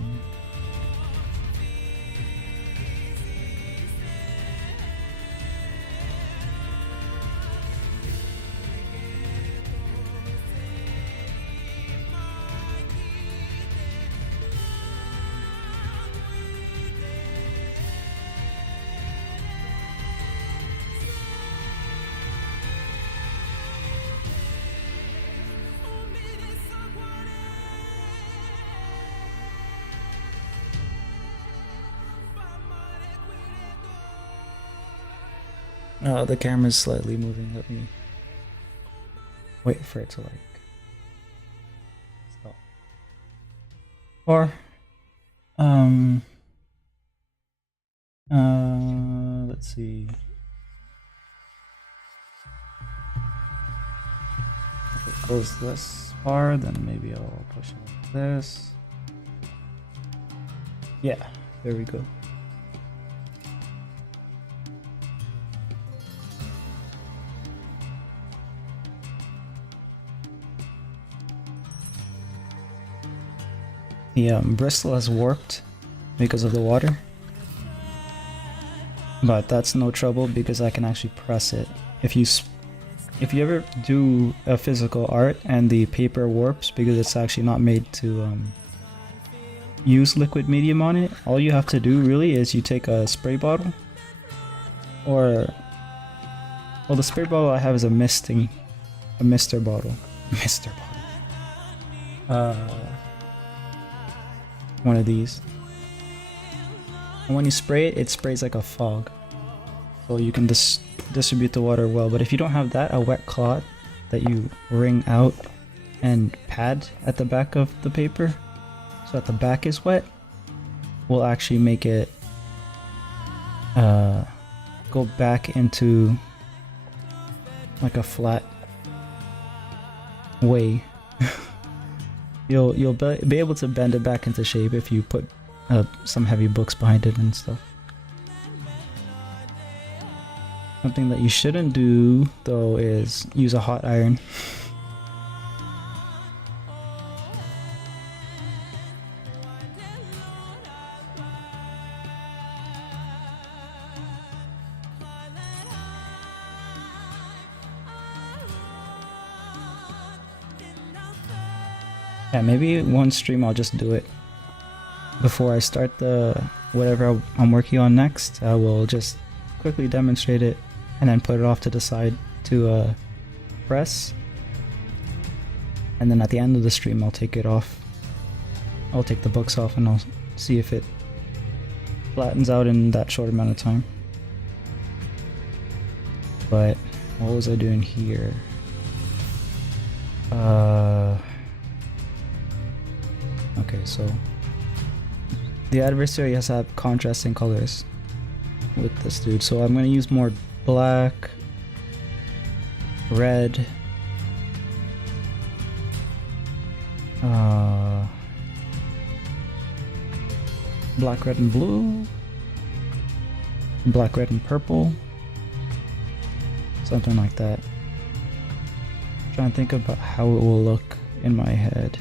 the camera's slightly moving. Let me wait for it to like stop. Or let's see. If it goes this far, then maybe I'll push it like this. Yeah, there we go. The bristle has warped because of the water, but that's no trouble because I can actually press it. If you ever do a physical art and the paper warps because it's actually not made to use liquid medium on it, all you have to do really is you take a spray bottle, or well, the spray bottle I have is a mister bottle, one of these, and when you spray it, it sprays like a fog, so you can distribute the water well. But if you don't have that, a wet cloth that you wring out and pad at the back of the paper so that the back is wet will actually make it go back into like a flat way. You'll be able to bend it back into shape if you put some heavy books behind it and stuff. Something that you shouldn't do though is use a hot iron. Yeah, maybe one stream I'll just do it. Before I start the whatever I'm working on next, I will just quickly demonstrate it and then put it off to the side to press. And then at the end of the stream I'll take it off. I'll take the books off and I'll see if it flattens out in that short amount of time. But what was I doing here? Okay, so the adversary has to have contrasting colors with this dude, so I'm gonna use more black, red, black, red, and blue, black, red, and purple, something like that. Trying to think about how it will look in my head.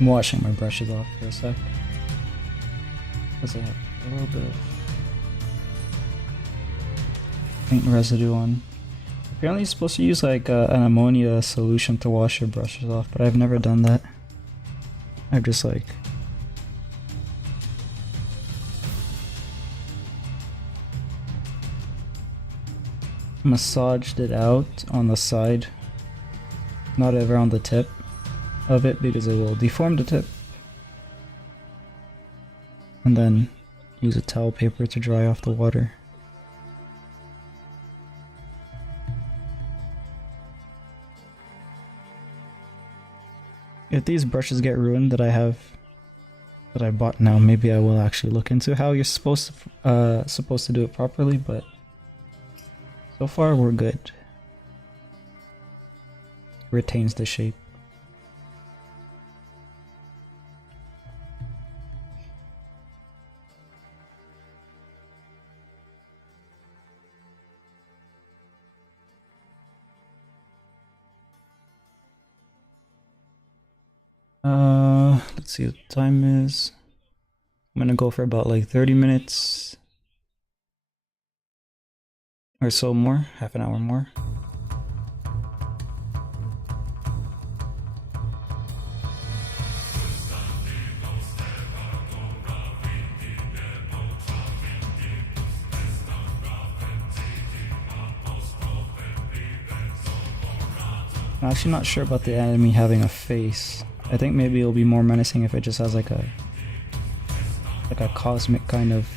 I'm washing my brushes off for a sec, because I have a little bit of paint residue on. Apparently you're supposed to use like an ammonia solution to wash your brushes off, but I've never done that. I've just like massaged it out on the side, not ever on the tip of it, because it will deform the tip. And then use a towel paper to dry off the water. If these brushes get ruined that I bought now, maybe I will actually look into how you're supposed to do it properly, but so far we're good. Retains the shape. Let's see what the time is. I'm gonna go for about like 30 minutes or so more, half an hour more. I'm actually not sure about the enemy having a face. I think maybe it'll be more menacing if it just has like a cosmic kind of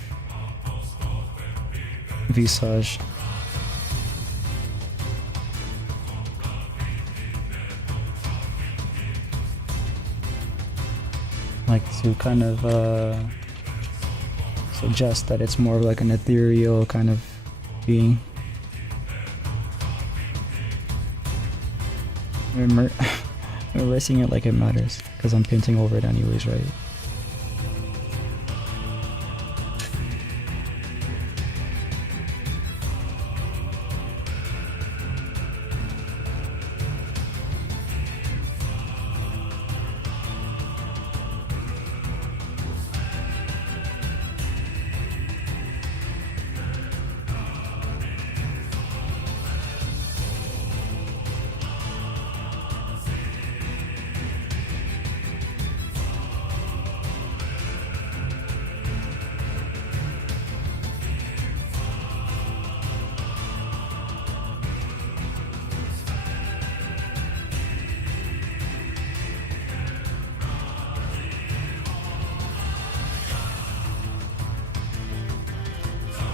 visage. Like to kind of suggest that it's more of like an ethereal kind of being. We're erasing it like it matters, because I'm painting over it anyways, right?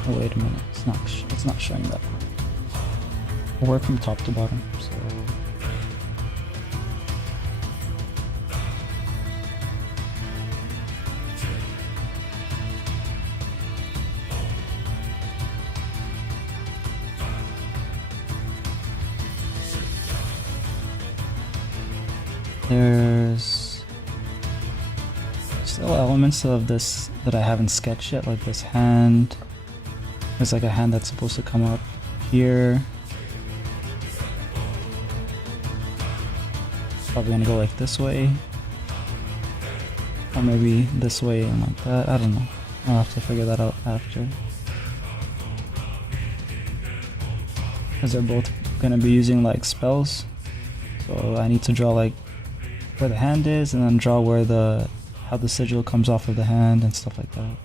Oh, wait a minute, it's not showing that. I'll work from top to bottom, so there's still elements of this that I haven't sketched yet, like this hand. There's like a hand that's supposed to come up here. Probably gonna go like this way. Or maybe this way and like that. I don't know. I'll have to figure that out after. Because they're both gonna be using like spells. So I need to draw like where the hand is, and then draw where how the sigil comes off of the hand and stuff like that.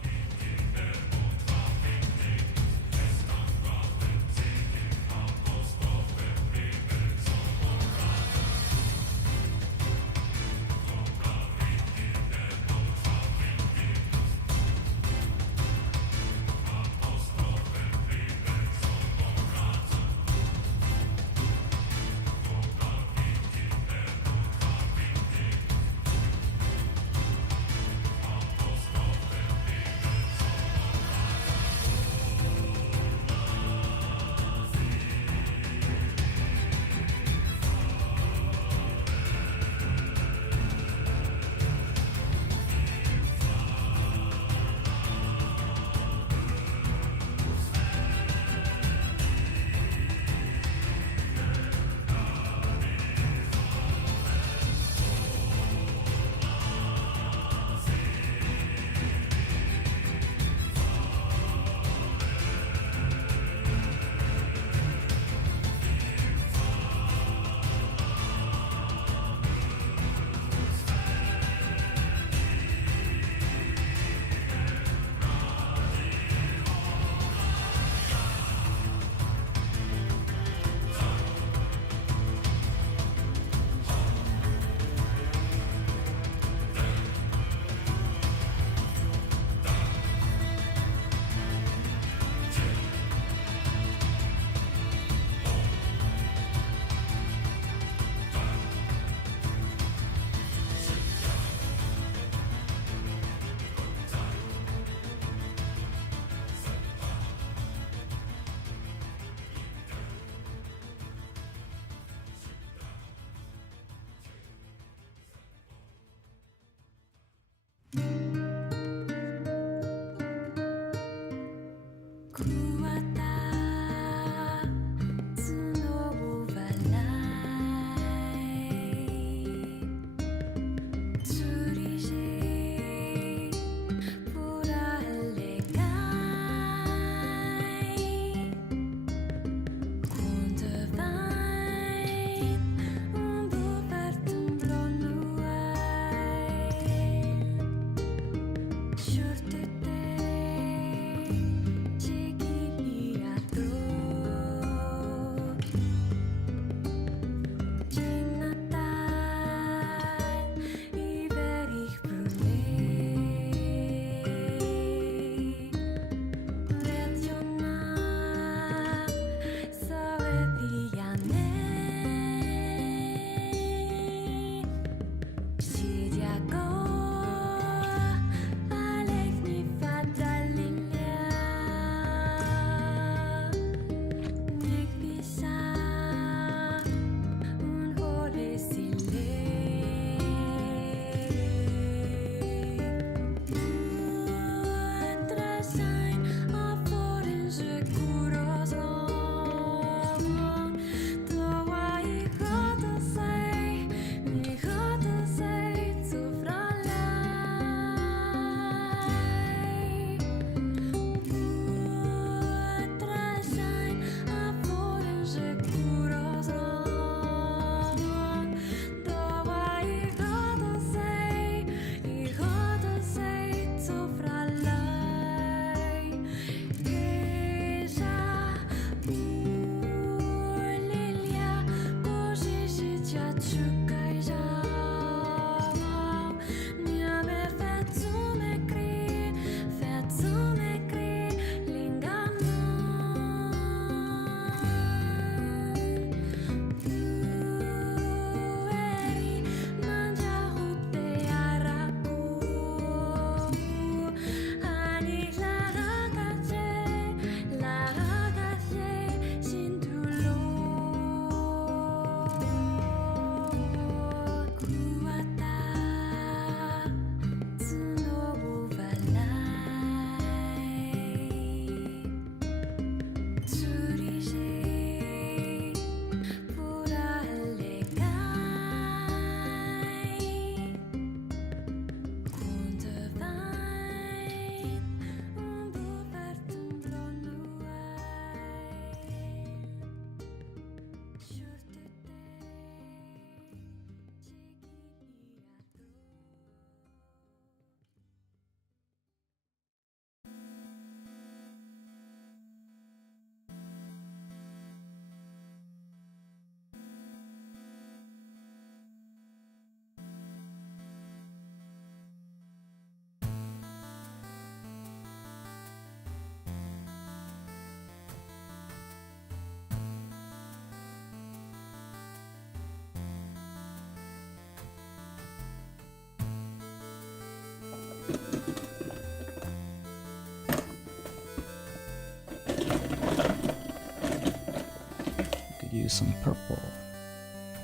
Use some purple.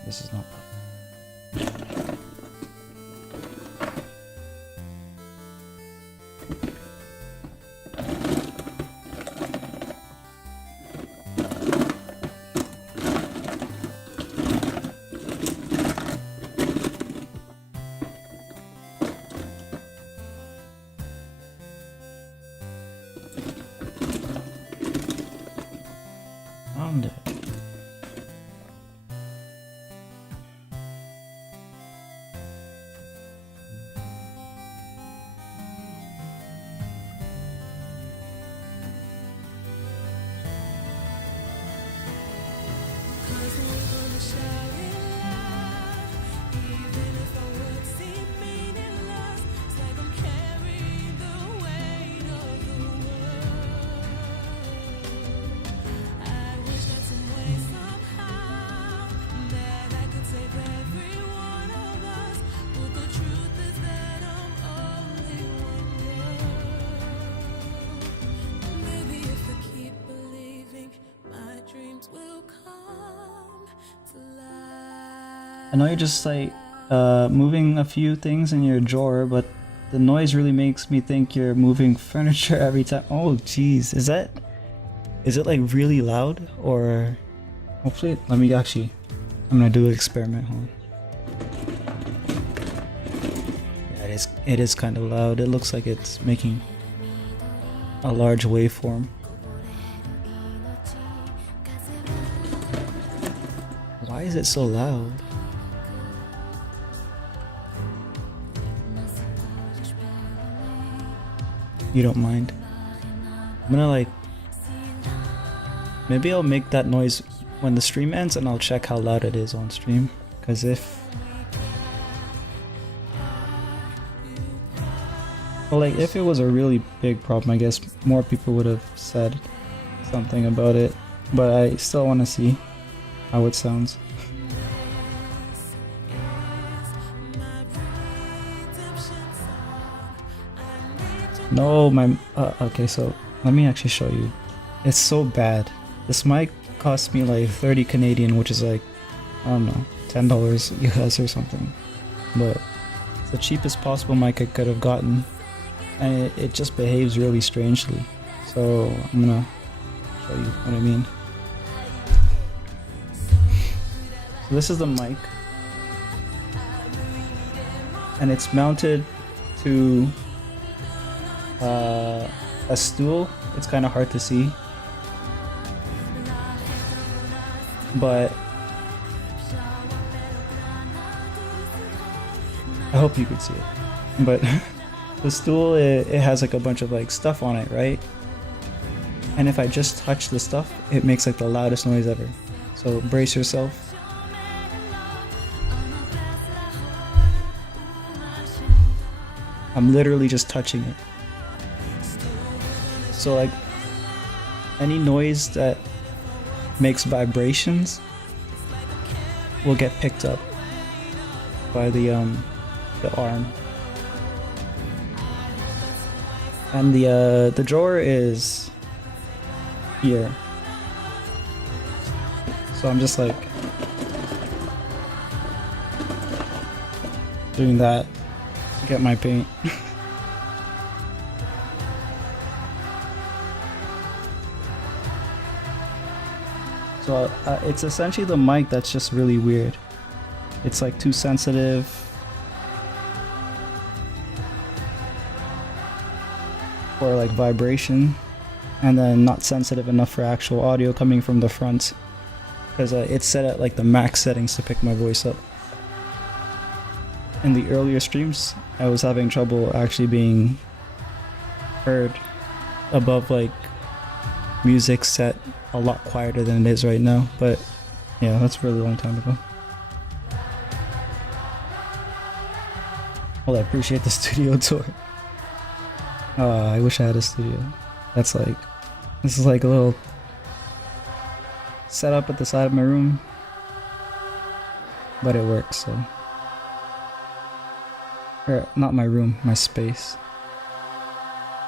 This is not purple. Found it. I know you're just like moving a few things in your drawer, but the noise really makes me think you're moving furniture every time. Oh jeez, is it like really loud? Or hopefully, let me actually, I'm gonna do an experiment. Hold on. it is kind of loud. It looks like it's making a large waveform. Why is it so loud? You don't mind? I'm gonna like... Maybe I'll make that noise when the stream ends and I'll check how loud it is on stream. Because if... Well, like, if it was a really big problem, I guess more people would have said something about it. But I still want to see how it sounds. No, my... okay, so let me actually show you. It's so bad. This mic cost me like 30 Canadian, which is like, I don't know, $10 US or something. But it's the cheapest possible mic I could have gotten. And it just behaves really strangely. So I'm gonna show you what I mean. So this is the mic. And it's mounted to a stool. It's kind of hard to see. But I hope you could see it. But the stool, it has like a bunch of like stuff on it, right? And if I just touch the stuff, it makes like the loudest noise ever. So brace yourself. I'm literally just touching it. So like any noise that makes vibrations will get picked up by the arm. And the drawer is here. So I'm just like doing that to get my paint. So it's essentially the mic that's just really weird. It's like too sensitive. For like vibration, and then not sensitive enough for actual audio coming from the front, because it's set at like the max settings to pick my voice up. In the earlier streams, I was having trouble actually being heard above like music set a lot quieter than it is right now, but yeah, that's a really long time ago. Well, I appreciate the studio tour. I wish I had a studio. That's like, this is like a little setup at the side of my room, but it works, so. Or not my room, my space.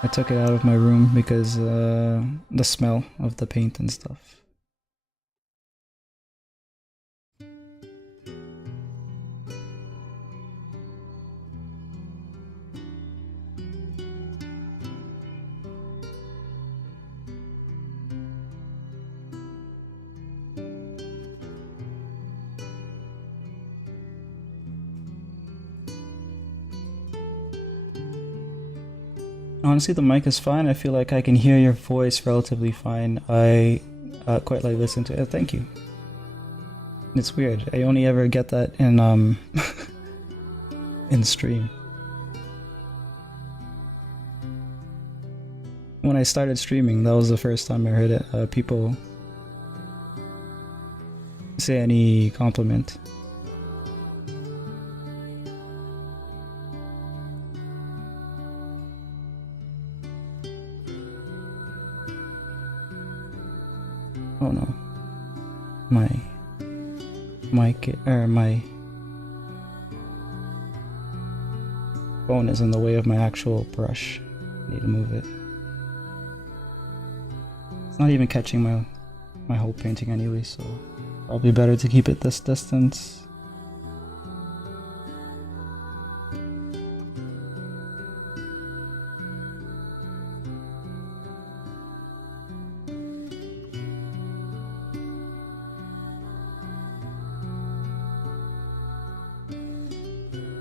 I took it out of my room because the smell of the paint and stuff. Honestly, the mic is fine. I feel like I can hear your voice relatively fine. I quite like listening to it. Thank you. It's weird. I only ever get that in in stream. When I started streaming, that was the first time I heard it. People say any compliment. Oh no, my phone is in the way of my actual brush. I need to move it. It's not even catching my whole painting anyway, so probably better to keep it this distance.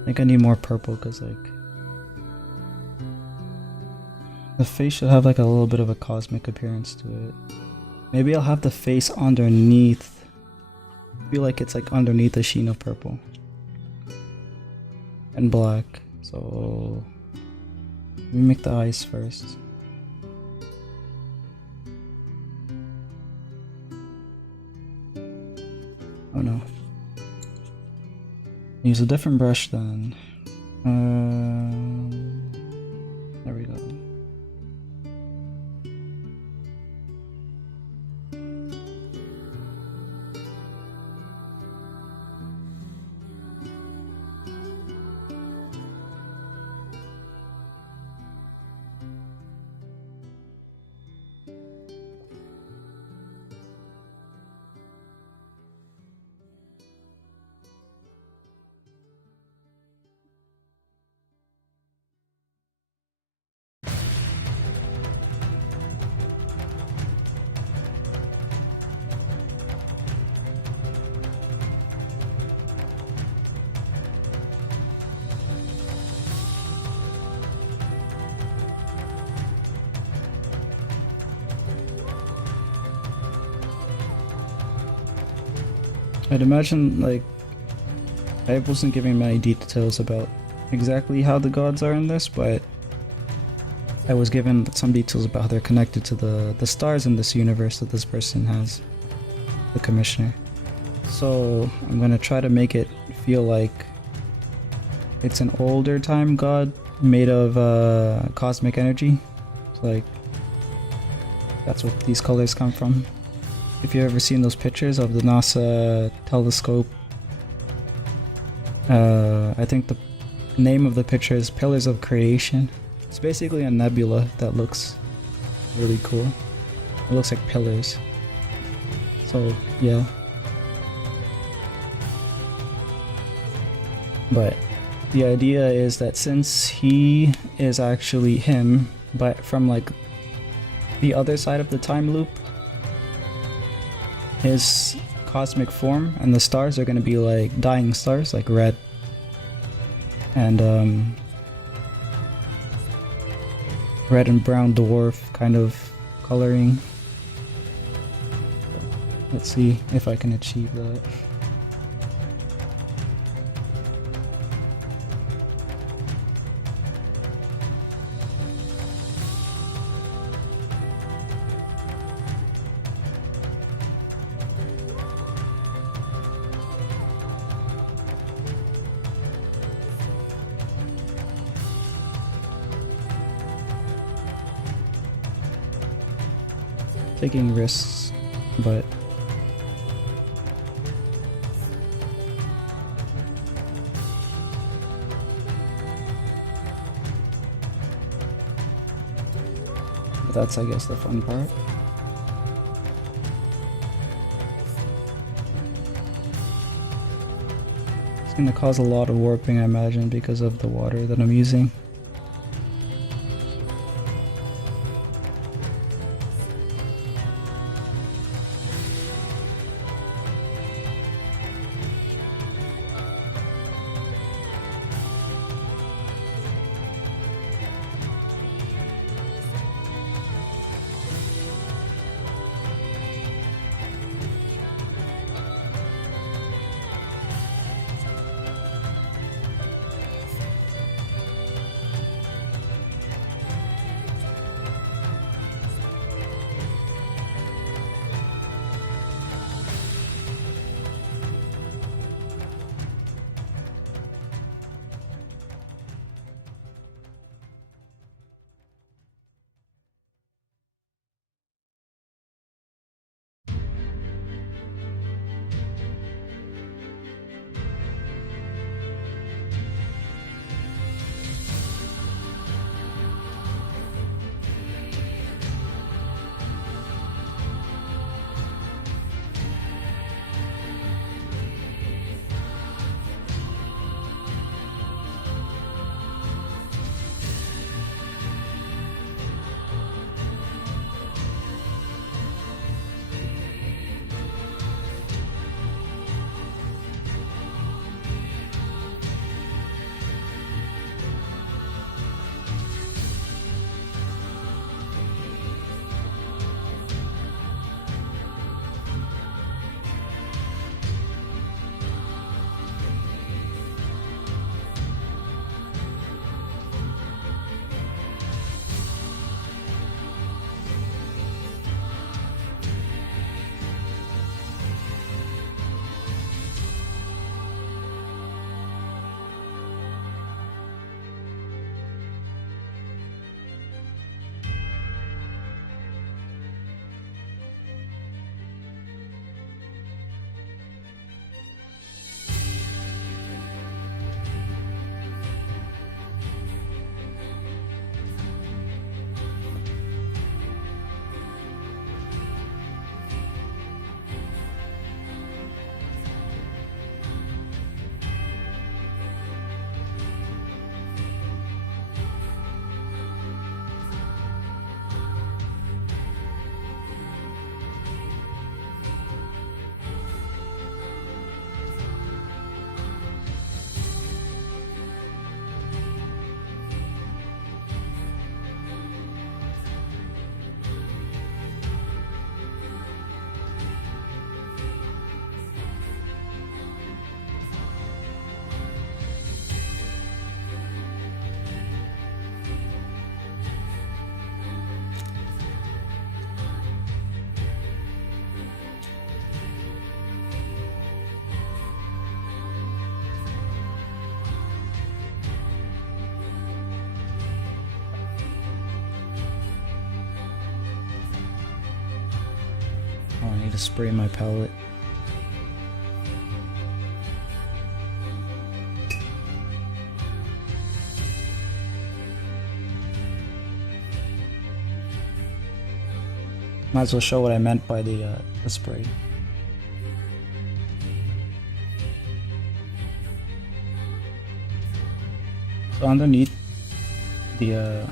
I think I need more purple because like face should have like a little bit of a cosmic appearance to it. Maybe I'll have the face underneath. I feel like it's like underneath a sheen of purple and black. So let me make the eyes first. Oh no. Use a different brush then. There we go. I'd imagine, like, I wasn't giving many details about exactly how the gods are in this, but I was given some details about how they're connected to the stars in this universe that this person has, the commissioner. So I'm gonna try to make it feel like it's an older time god made of cosmic energy. So, like, that's what these colors come from. If you've ever seen those pictures of the NASA telescope, I think the name of the picture is Pillars of Creation. It's basically a nebula that looks really cool. It looks like pillars. So, yeah. But the idea is that since he is actually him, but from like the other side of the time loop, his cosmic form and the stars are going to be like dying stars, like red and red and brown dwarf kind of coloring. Let's see if I can achieve that. Taking risks, but that's, I guess, the fun part. It's gonna cause a lot of warping, I imagine, because of the water that I'm using. need to spray my palette. Might as well show what I meant by the spray. So underneath the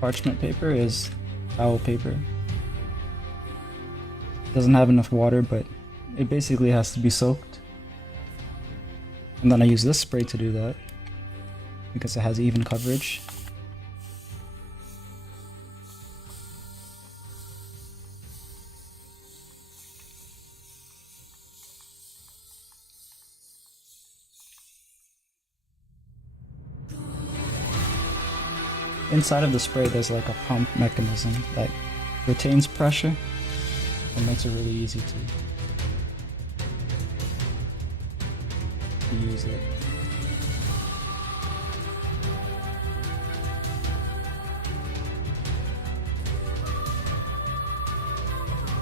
parchment paper is towel paper. It doesn't have enough water, but it basically has to be soaked. And then I use this spray to do that because it has even coverage. Inside of the spray there's like a pump mechanism that retains pressure and makes it really easy to use it.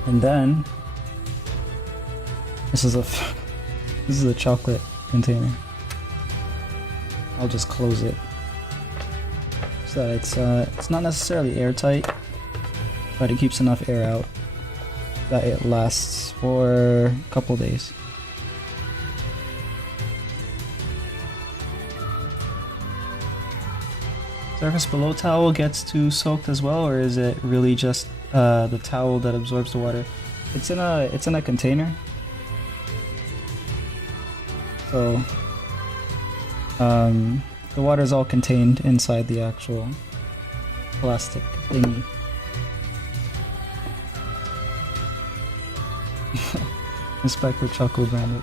And then this is a chocolate container. I'll just close it so that it's not necessarily airtight, but it keeps enough air out that it lasts for a couple days. Surface below towel gets too soaked as well, or is it really just the towel that absorbs the water? It's in a container, so the water is all contained inside the actual plastic thingy. Inspector Choco branded.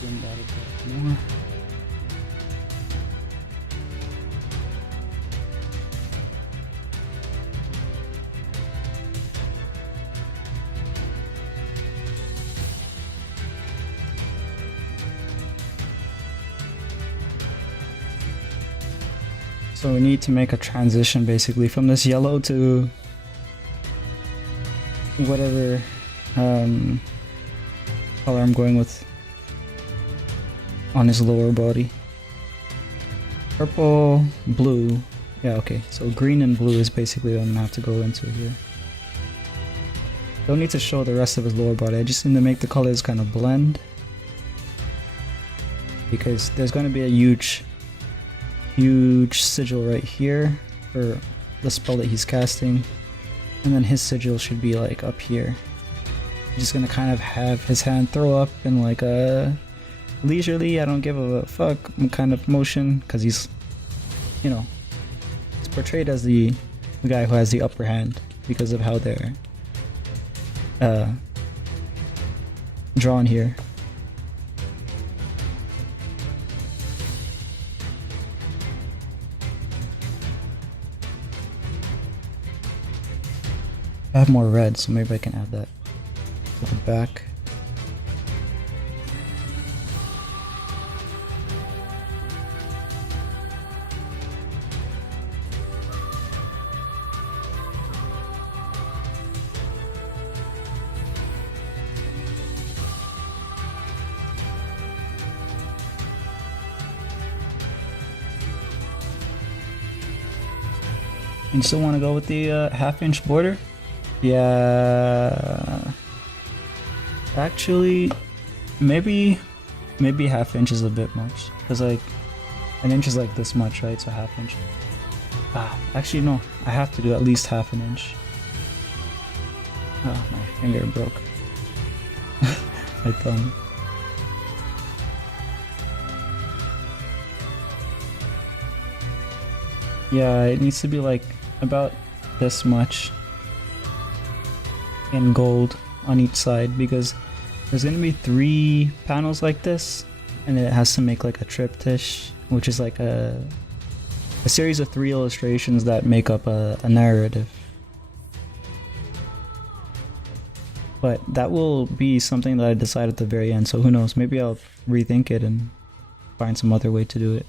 Zoom that a bit more. So we need to make a transition basically from this yellow to whatever color I'm going with on his lower body. Purple, blue. Yeah, okay. So green and blue is basically what I'm gonna have to go into here. Don't need to show the rest of his lower body. I just need to make the colors kind of blend, because there's going to be a huge sigil right here for the spell that he's casting, and then his sigil should be like up here. He's just gonna kind of have his hand throw up in like a leisurely, I don't give a fuck kind of motion, because he's, you know, it's portrayed as the guy who has the upper hand because of how they're drawn here. I have more red, so maybe I can add that to the back. You still want to go with the half-inch border? Yeah, actually, maybe half-inch is a bit much, because like an inch is like this much, right? So half-inch. Actually no, I have to do at least half an inch. Oh, my finger broke. My thumb. Yeah, it needs to be like about this much in gold on each side because there's gonna be 3 panels like this, and it has to make like a triptych, which is like a series of 3 illustrations that make up a narrative. But that will be something that I decide at the very end, so who knows, maybe I'll rethink it and find some other way to do it.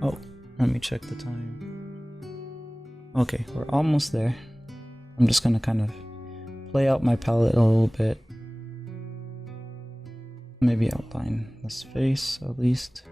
Oh, let me check the time. Okay, we're almost there. I'm just gonna kind of play out my palette a little bit. Maybe outline this face at least.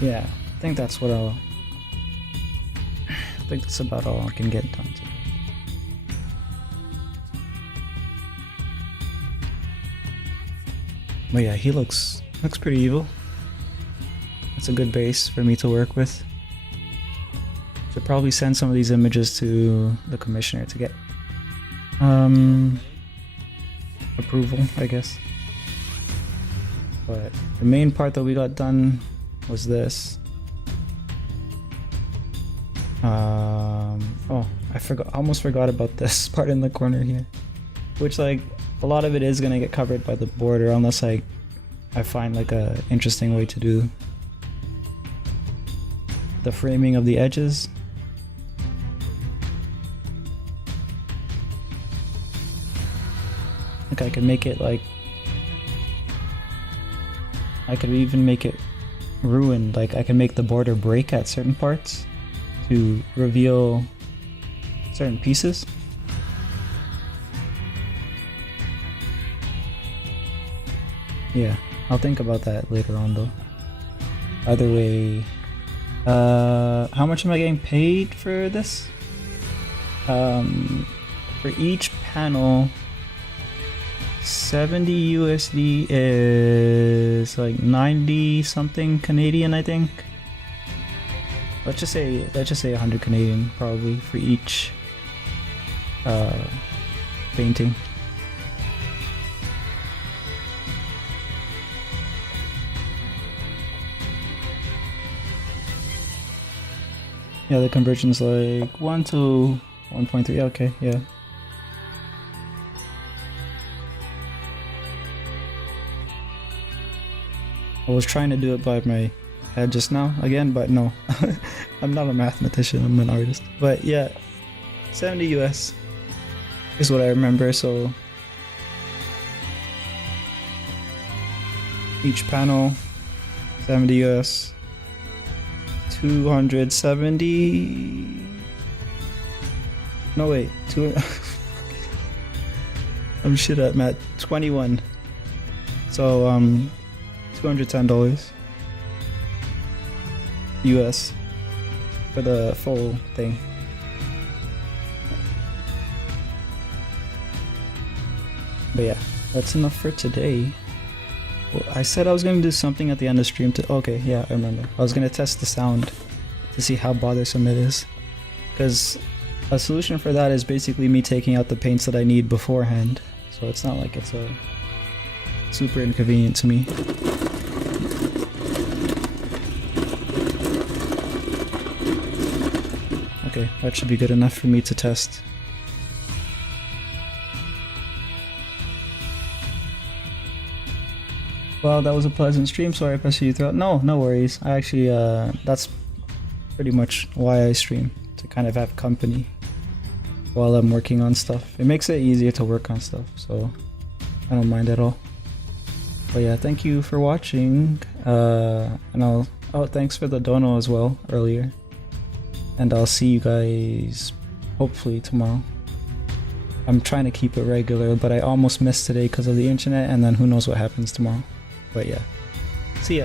yeah, I think that's what I think that's about all I can get done today. But yeah, he looks pretty evil. That's a good base for me to work with. Should probably send some of these images to the commissioner to get approval, I guess. But the main part that we got done was this. Oh, I almost forgot about this part in the corner here, which like a lot of it is gonna get covered by the border unless I find like a interesting way to do the framing of the edges. I think I could make it like, I could even make it ruined, like I can make the border break at certain parts to reveal certain pieces. Yeah, I'll think about that later on though. Either way, how much am I getting paid for this? For each panel, 70 USD is like 90 something Canadian, I think. Let's just say 100 Canadian probably for each painting. Yeah, the conversion's like 1 to 1.3. Okay, yeah. I was trying to do it by my head just now again, but no. I'm not a mathematician, I'm an artist. But yeah, 70 US is what I remember, so each panel 70 US, 270. No wait, I'm shit at math. 21. So $210 US for the full thing. But yeah, that's enough for today. Well, I said I was going to do something at the end of the stream to... Okay, yeah, I remember. I was going to test the sound to see how bothersome it is. Because a solution for that is basically me taking out the paints that I need beforehand. So it's not like it's a super inconvenient to me. Okay, that should be good enough for me to test. Well, that was a pleasant stream. Sorry if I see you throughout. No worries. I actually, that's pretty much why I stream, to kind of have company while I'm working on stuff. It makes it easier to work on stuff, so I don't mind at all. But yeah, thank you for watching, and thanks for the dono as well earlier. And I'll see you guys hopefully tomorrow. I'm trying to keep it regular, but I almost missed today because of the internet, and then who knows what happens tomorrow. But yeah, see ya.